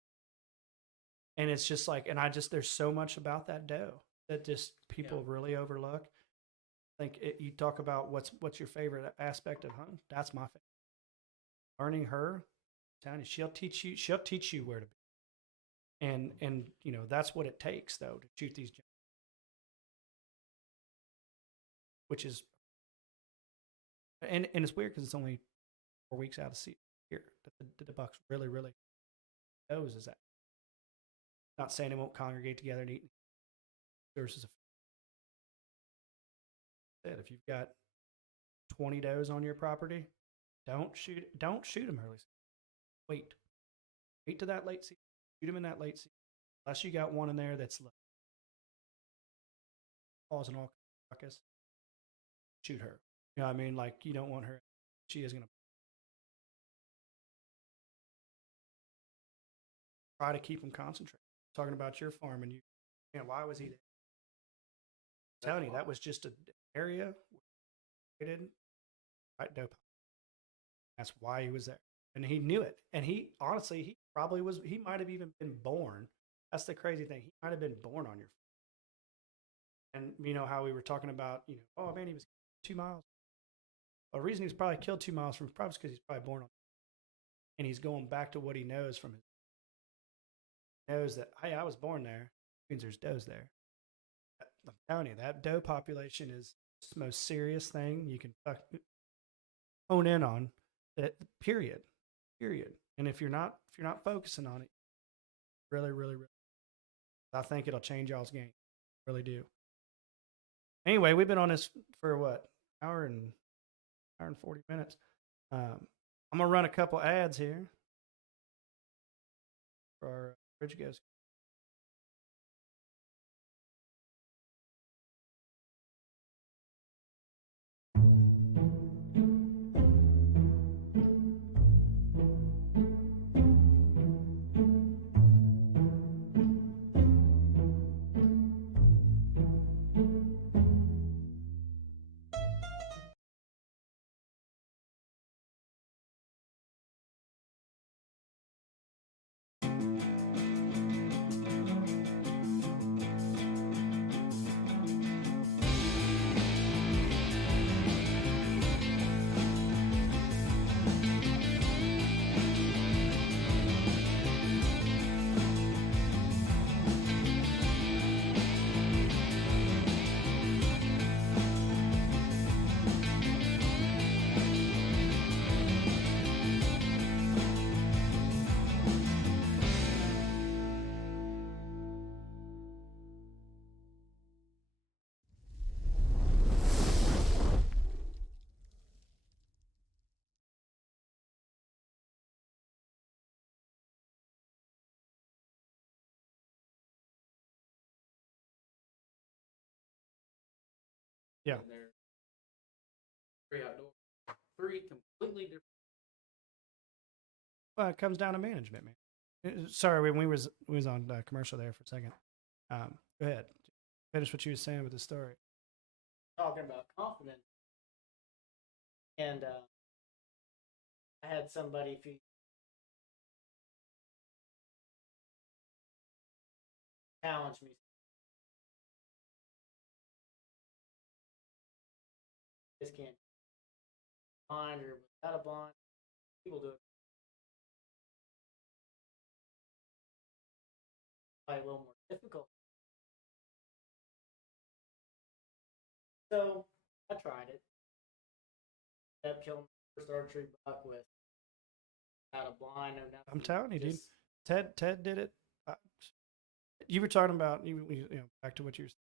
And it's just like, there's so much about that doe that just people really overlook. I think you talk about what's your favorite aspect of hunting. That's my favorite. Learning her telling you, she'll teach you. She'll teach you where to be. And you know that's what it takes though to shoot these, which is and it's weird because it's only 4 weeks out of season here that the bucks really knows is that. Not saying they won't congregate together and eat. Versus if you've got 20 does on your property, don't shoot them early. Wait to that late season. Shoot them in that late season. Unless you got one in there that's causing all ruckus. Shoot her. You know what I mean? Like you don't want her. She is gonna try to keep them concentrated. Talking about your farm and you know, why was he there? I'm telling you, that was just an area right dope. That's why he was there. And he knew it. And he honestly, he probably was, he might have even been born. That's the crazy thing. He might have been born on your farm. And you know how we were talking about, you know, oh man, he was 2 miles. Well, the reason he was probably killed 2 miles from probably because he's probably born on, and he's going back to what he knows from his, knows that, hey, I was born there, means there's does there. I'm telling you, that doe population is the most serious thing you can hone in on. That period. And if you're not focusing on it, really, I think it'll change y'all's game. Really do. Anyway, we've been on this for what, hour and 40 minutes. I'm gonna run a couple ads here for our Bridge Goes. Yeah. And they're three outdoor, three completely different. Well, it comes down to management, man. Sorry, when we was on commercial there for a second. Go ahead. Finish what you were saying with the story. Talking about confidence, and I had somebody challenge me. This can't blind or without a blind. People do it. Probably a little more difficult. So I tried it. Ended up killing my first archery buck without a blind or nothing. I'm telling you, dude. Ted did it. You were talking about you know, back to what you were saying,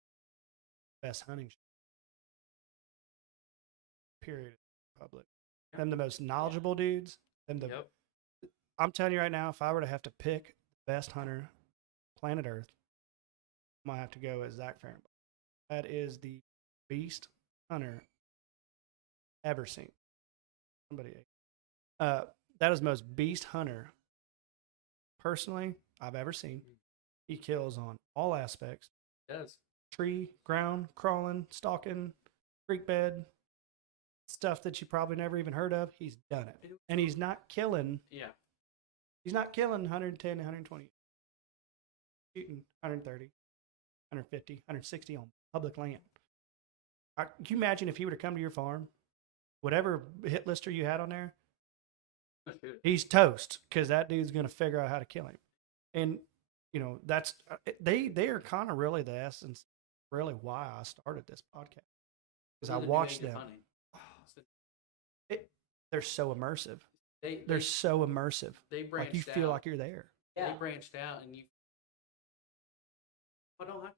best hunting. Period. Public. Them the most knowledgeable dudes. Them the. Yep. I'm telling you right now, if I were to have to pick the best hunter, planet Earth, I might have to go with Zach Farrenbach. That is the beast hunter ever seen. Somebody. That is the most beast hunter, personally, I've ever seen. He kills on all aspects. He does. Tree, ground, crawling, stalking, creek bed, stuff that you probably never even heard of. He's done it. And he's not killing. Yeah. He's not killing 110, 120. Shooting 130, 150, 160 on public land. Can you imagine if he were to come to your farm, whatever hit lister you had on there, He's toast because that dude's going to figure out how to kill him. And, that's they are kind of really the essence, really why I started this podcast because I watched them. They're so immersive. They're so immersive. They branched like you feel out. like you're there. Yeah. They branched out, and I don't have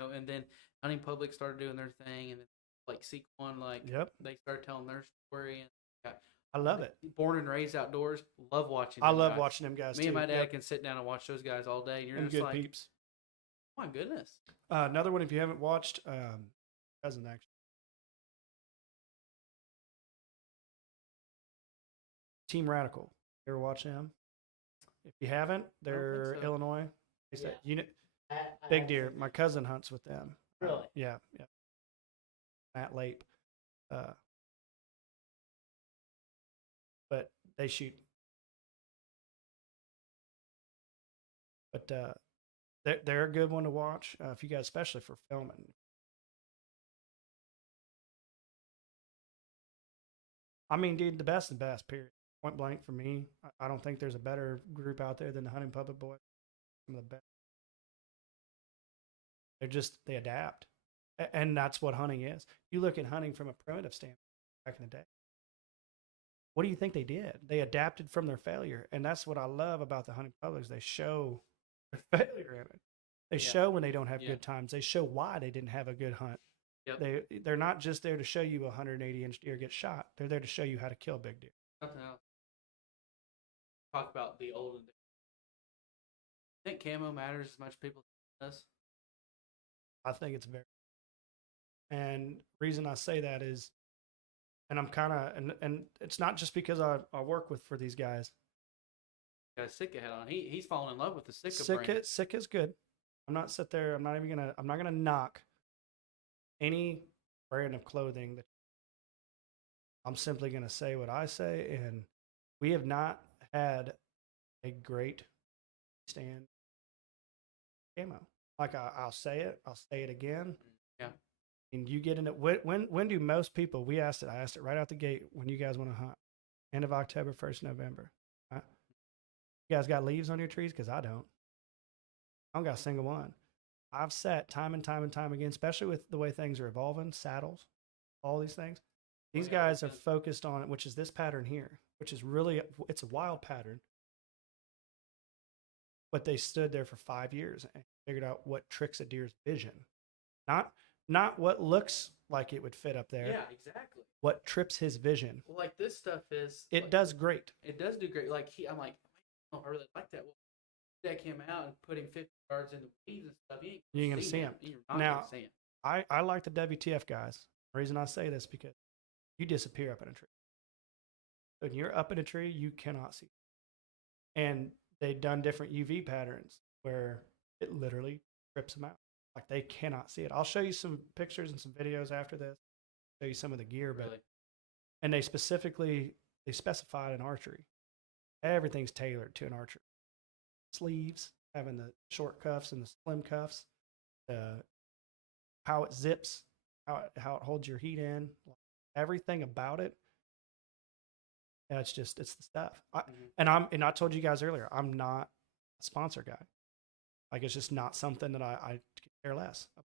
to. And then Hunting Public started doing their thing, and then like Seek One, Yep. they started telling their story, and I love it. Born and raised outdoors, love watching. I love watching them guys. Me too. and my dad Yep. can sit down and watch those guys all day, and you're Them just good like, peeps. oh my goodness. Another one, if you haven't watched, cousin actually. Team Radical. You ever watch them? If you haven't, they're so. Illinois. They said, Yeah. I Big have Deer. seen My that. cousin hunts with them. Really? Yeah. Matt Lape. But they shoot. But they're a good one to watch if you guys, especially for filming. I mean, dude, the best of the best, period. Point blank for me. I don't think there's a better group out there than the Hunting Public Boys. Some of the best. They adapt. And that's what hunting is. You look at hunting from a primitive standpoint back in the day. What do you think they did? They adapted from their failure. And that's what I love about the Hunting Publics. They show their failure in it. They show when they don't have good times. They show why they didn't have a good hunt. Yep. They're not just there to show you a 180-inch deer get shot. They're there to show you how to kill big deer. Something else. Talk about the olden days. I think camo matters as much as people think it does. I think it's very. And reason I say that is, and I'm kind of, and it's not just because I work for these guys. Got a Sitka hat on. He's fallen in love with the Sitka brand. Sitka's good. I'm not gonna knock any brand of clothing. I'm simply gonna say what I say, and we have not had a great stand camo. Like I'll say it again. Yeah. And you get into when do most people? I asked it right out the gate. When you guys want to hunt? End of October, 1st November. Huh? You guys got leaves on your trees? Because I don't. I don't got a single one. I've sat time and time and time again, especially with the way things are evolving, saddles, all these things. These guys are focused on it, which is this pattern here, which is really, it's a wild pattern. But they stood there for 5 years and figured out what tricks a deer's vision. Not what looks like it would fit up there. Yeah, exactly. What trips his vision. Well, like this stuff is. It does great. It does do great. Like I'm like, oh, I really like that. Well, deck him out and put him 50 yards in the weeds and stuff. You ain't gonna see him. You're not Now, gonna see him. I like the WTF guys. The reason I say this because you disappear up in a tree. When you're up in a tree, you cannot see. And they've done different UV patterns where it literally trips them out. Like they cannot see it. I'll show you some pictures and some videos after this. Show you some of the gear, Really? And they specified an archery. Everything's tailored to an archery. Sleeves, having the short cuffs and the slim cuffs, how it zips, how it holds your heat in, everything about it. Yeah, it's the stuff. And I told you guys earlier, I'm not a sponsor guy. Like it's just not something that I could care less. I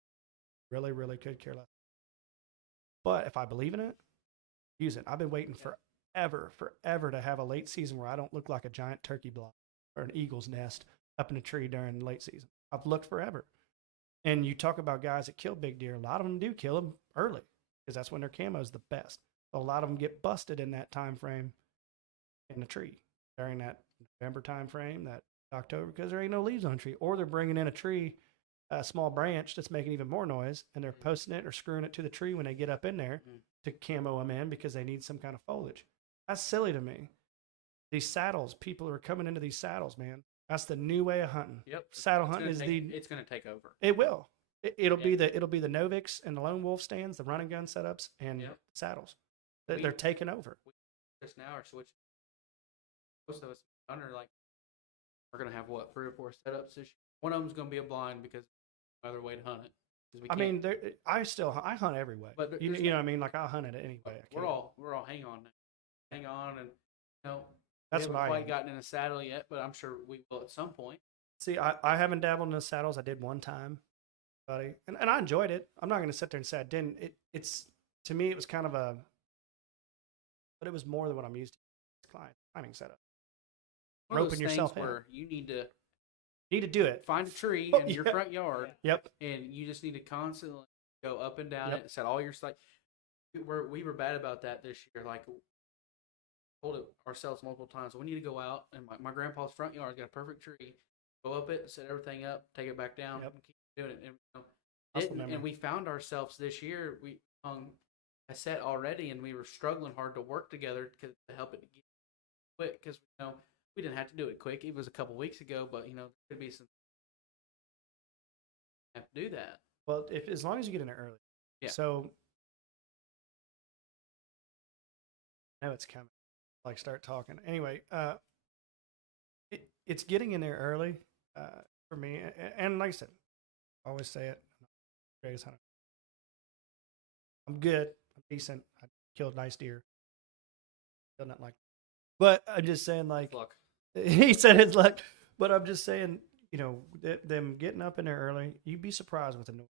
really, really could care less. But if I believe in it, use it. I've been waiting forever to have a late season where I don't look like a giant turkey block or an eagle's nest up in a tree during late season. I've looked forever. And you talk about guys that kill big deer. A lot of them do kill them early because that's when their camo is the best. A lot of them get busted in that time frame in the tree during that November time frame, that October, because there ain't no leaves on a tree, or they're bringing in a small branch that's making even more noise, and they're posting it or screwing it to the tree when they get up in there to camo them in because they need some kind of foliage. That's silly to me. These saddles, people are coming into these saddles, man. That's the new way of hunting. Yep. Saddle hunting It's going to take over. It will. It'll be the Noviks and the Lone Wolf stands, the running gun setups, and saddles. They're taking over. Just now are switching. Most of us under we're going to have 3 or 4 setups this year. One of them's going to be a blind because no other way to hunt it. 'Cause we I can't- mean, I hunt every way. But You there's know no- what I mean? Like I hunt it anyway. I we're can. all hang on now. Hang on, and That's we what I haven't quite am. gotten in a saddle yet, but I'm sure we will at some point. See, I haven't dabbled in the saddles. I did one time, buddy, and I enjoyed it. I'm not going to sit there and say I didn't. It's to me, it was kind of but it was more than what I'm used to. It's climbing setup. One of Roping those yourself things in. where you need to Need to do it. find a tree Oh, in your yeah. front yard, Yep. and you just need to constantly go up and down Yep. it, set all your sight. We were bad about that this year. Like, told it ourselves multiple times. We need to go out, and my grandpa's front yard's got a perfect tree. Go up it, set everything up, take it back down, Yep. and keep doing it. And Muscle didn't, memory. and we found ourselves this year. We hung a set already, and we were struggling hard to work together to help it get quick because we didn't have to do it quick. It was a couple weeks ago, but there could be some have to do that. Well, as long as you get in there early. Yeah. So I know it's coming. Like start talking. Anyway, it's getting in there early for me, and like I said, I always say it. I'm not the greatest hunter. I'm good. I'm decent. I killed nice deer. Still not like, but I'm just saying like Luck. he said it's luck. But I'm just saying, them getting up in there early, you'd be surprised with the noise.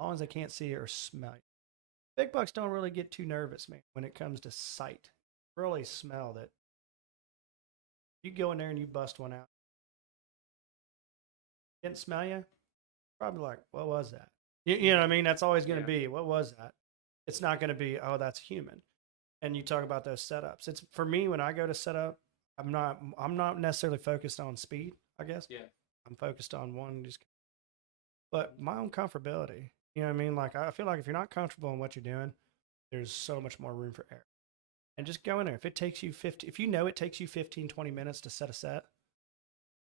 As long as they can't see it or smell it. Big bucks don't really get too nervous, man, when it comes to sight. Really smell that. You go in there and you bust one out. Didn't smell you? Probably like, what was that? You know what I mean? That's always going to be, what was that? It's not going to be, oh, that's human. And you talk about those setups. It's for me when I go to set up, I'm not necessarily focused on speed, I guess. Yeah. I'm focused on but my own comfortability. You know what I mean? Like I feel like if you're not comfortable in what you're doing, there's so much more room for error. And just go in there. If it takes you if you know it takes you 15, 20 minutes to set a set,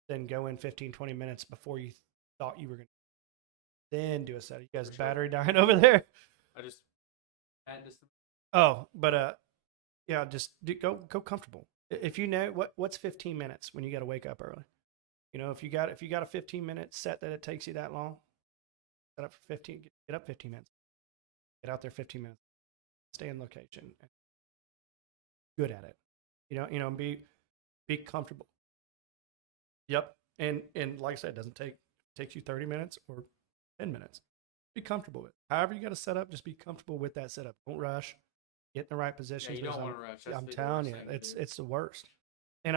then go in 15, 20 minutes before you thought you were going to. Then do a set. You guys For sure. battery dying over there? I just had this. Oh, but yeah, just go comfortable. If you know what's 15 minutes when you got to wake up early. If you got a 15-minute set that it takes you that long, set up for 15. Get up 15 minutes. Get out there 15 minutes. Stay in location. Good at it. Be comfortable. Yep. And like I said, it doesn't takes you 30 minutes or 10 minutes. Be comfortable with it. However you got to set up, just be comfortable with that setup. Don't rush. Get in the right position. Yeah, you don't want to rush. That's I'm the telling worst you, thing to do. it's the worst. And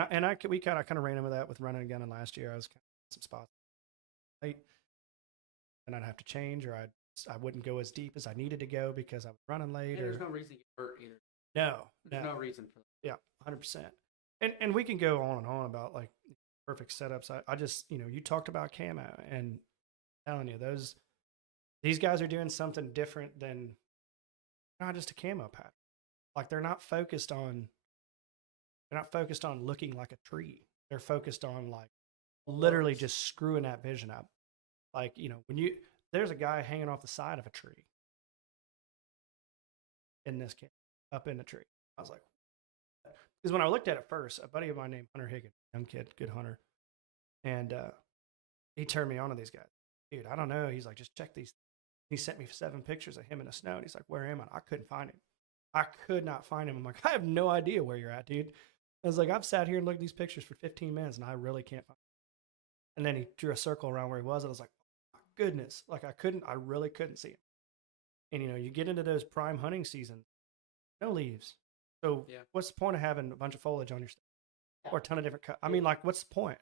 we kind of ran into that with running a gun. And last year I was kind of some spots late, and I'd have to change, or I wouldn't go as deep as I needed to go because I was running late. And there's no reason to get hurt either. No, There's no reason for that. Yeah, 100%. And we can go on and on about like perfect setups. I just you talked about camo, and I'm telling you these guys are doing something different than not just a camo pattern. Like they're not focused on looking like a tree. They're focused on like literally just screwing that vision up. Like, when there's a guy hanging off the side of a tree in this case, up in the tree. I was like, because when I looked at it first, a buddy of mine named Hunter Higgins, young kid, good hunter, and he turned me on to these guys. Dude, I don't know. He's like, just check these. He sent me 7 pictures of him in the snow, and he's like, where am I? I couldn't find him. I could not find him. I'm like, I have no idea where you're at, dude. I was like, I've sat here and looked at these pictures for 15 minutes, and I really can't find him. And then he drew a circle around where he was. And I was like, oh, my goodness. Like, I really couldn't see him. And, you get into those prime hunting seasons, no leaves. So what's the point of having a bunch of foliage on your stuff? Or a ton of different colors? I mean, like, what's the point?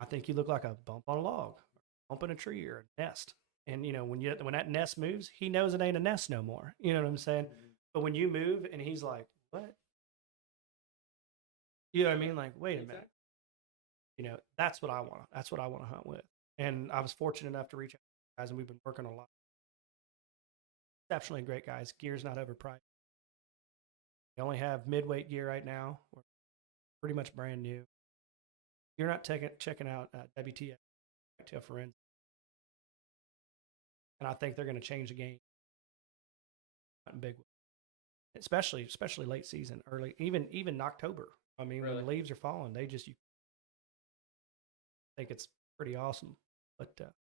I think you look like a bump on a log, a bump in a tree, or a nest. And, when that nest moves, he knows it ain't a nest no more. You know what I'm saying? Mm-hmm. But when you move and he's like, what? You know what I mean? Like, wait a minute. That's what I want. That's what I want to hunt with. And I was fortunate enough to reach out to guys, and we've been working a lot. Exceptionally great guys. Gear's not overpriced. We only have midweight gear right now. We're pretty much brand new. You're not checking out WTF, Tail Forensic. And I think they're going to change the game in big way. Especially late season, early, even October. I mean, when the leaves are falling, I think it's pretty awesome. But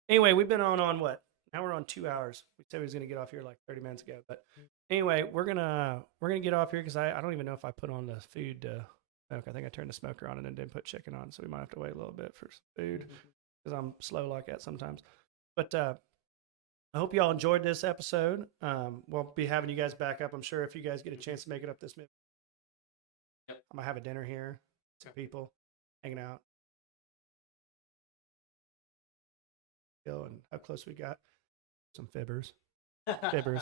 Anyway, we've been on what? Now we're on 2 hours. We said we was gonna get off here like 30 minutes ago, but anyway, we're gonna get off here because I don't even know if I put on the food to smoke. I think I turned the smoker on and then didn't put chicken on, so we might have to wait a little bit for some food because I'm slow like that sometimes. But I hope y'all enjoyed this episode. We'll be having you guys back up. I'm sure if you guys get a chance to make it up this minute, Yep. I'm gonna have a dinner here, some people hanging out. And how close we got. Some fibbers.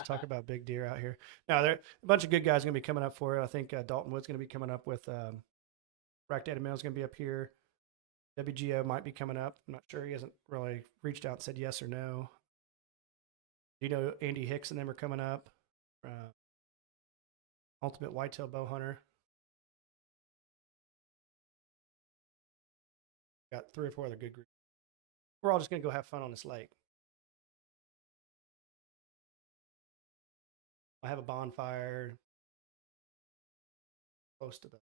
Talk about big deer out here. Now, there a bunch of good guys going to be coming up for it. I think Dalton Wood's going to be coming up with Rack Data Mill's going to be up here. WGO might be coming up. I'm not sure. He hasn't really reached out and said yes or no. You know, Andy Hicks and them are coming up. Ultimate Whitetail Bow Hunter. Got 3 or 4 other good groups. We're all just going to go have fun on this lake. I have a bonfire close to the.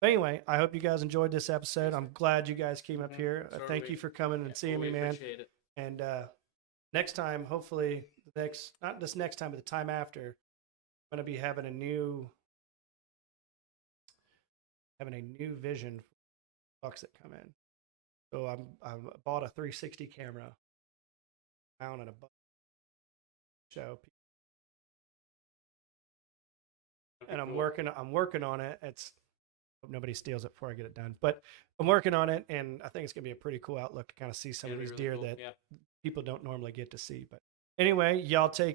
But anyway, I hope you guys enjoyed this episode. I'm glad you guys came up here. Thank you for coming and seeing me, man. Appreciate it. And next time, hopefully, not this next time, but the time after, I'm going to be having a new vision for bucks that come in. So I bought a 360 camera, mounted a buck show, and I'm working on it. It's hope nobody steals it before I get it done, but I'm working on it, and I think it's gonna be a pretty cool outlook to kind of see some of these deer that people don't normally get to see. But anyway, y'all take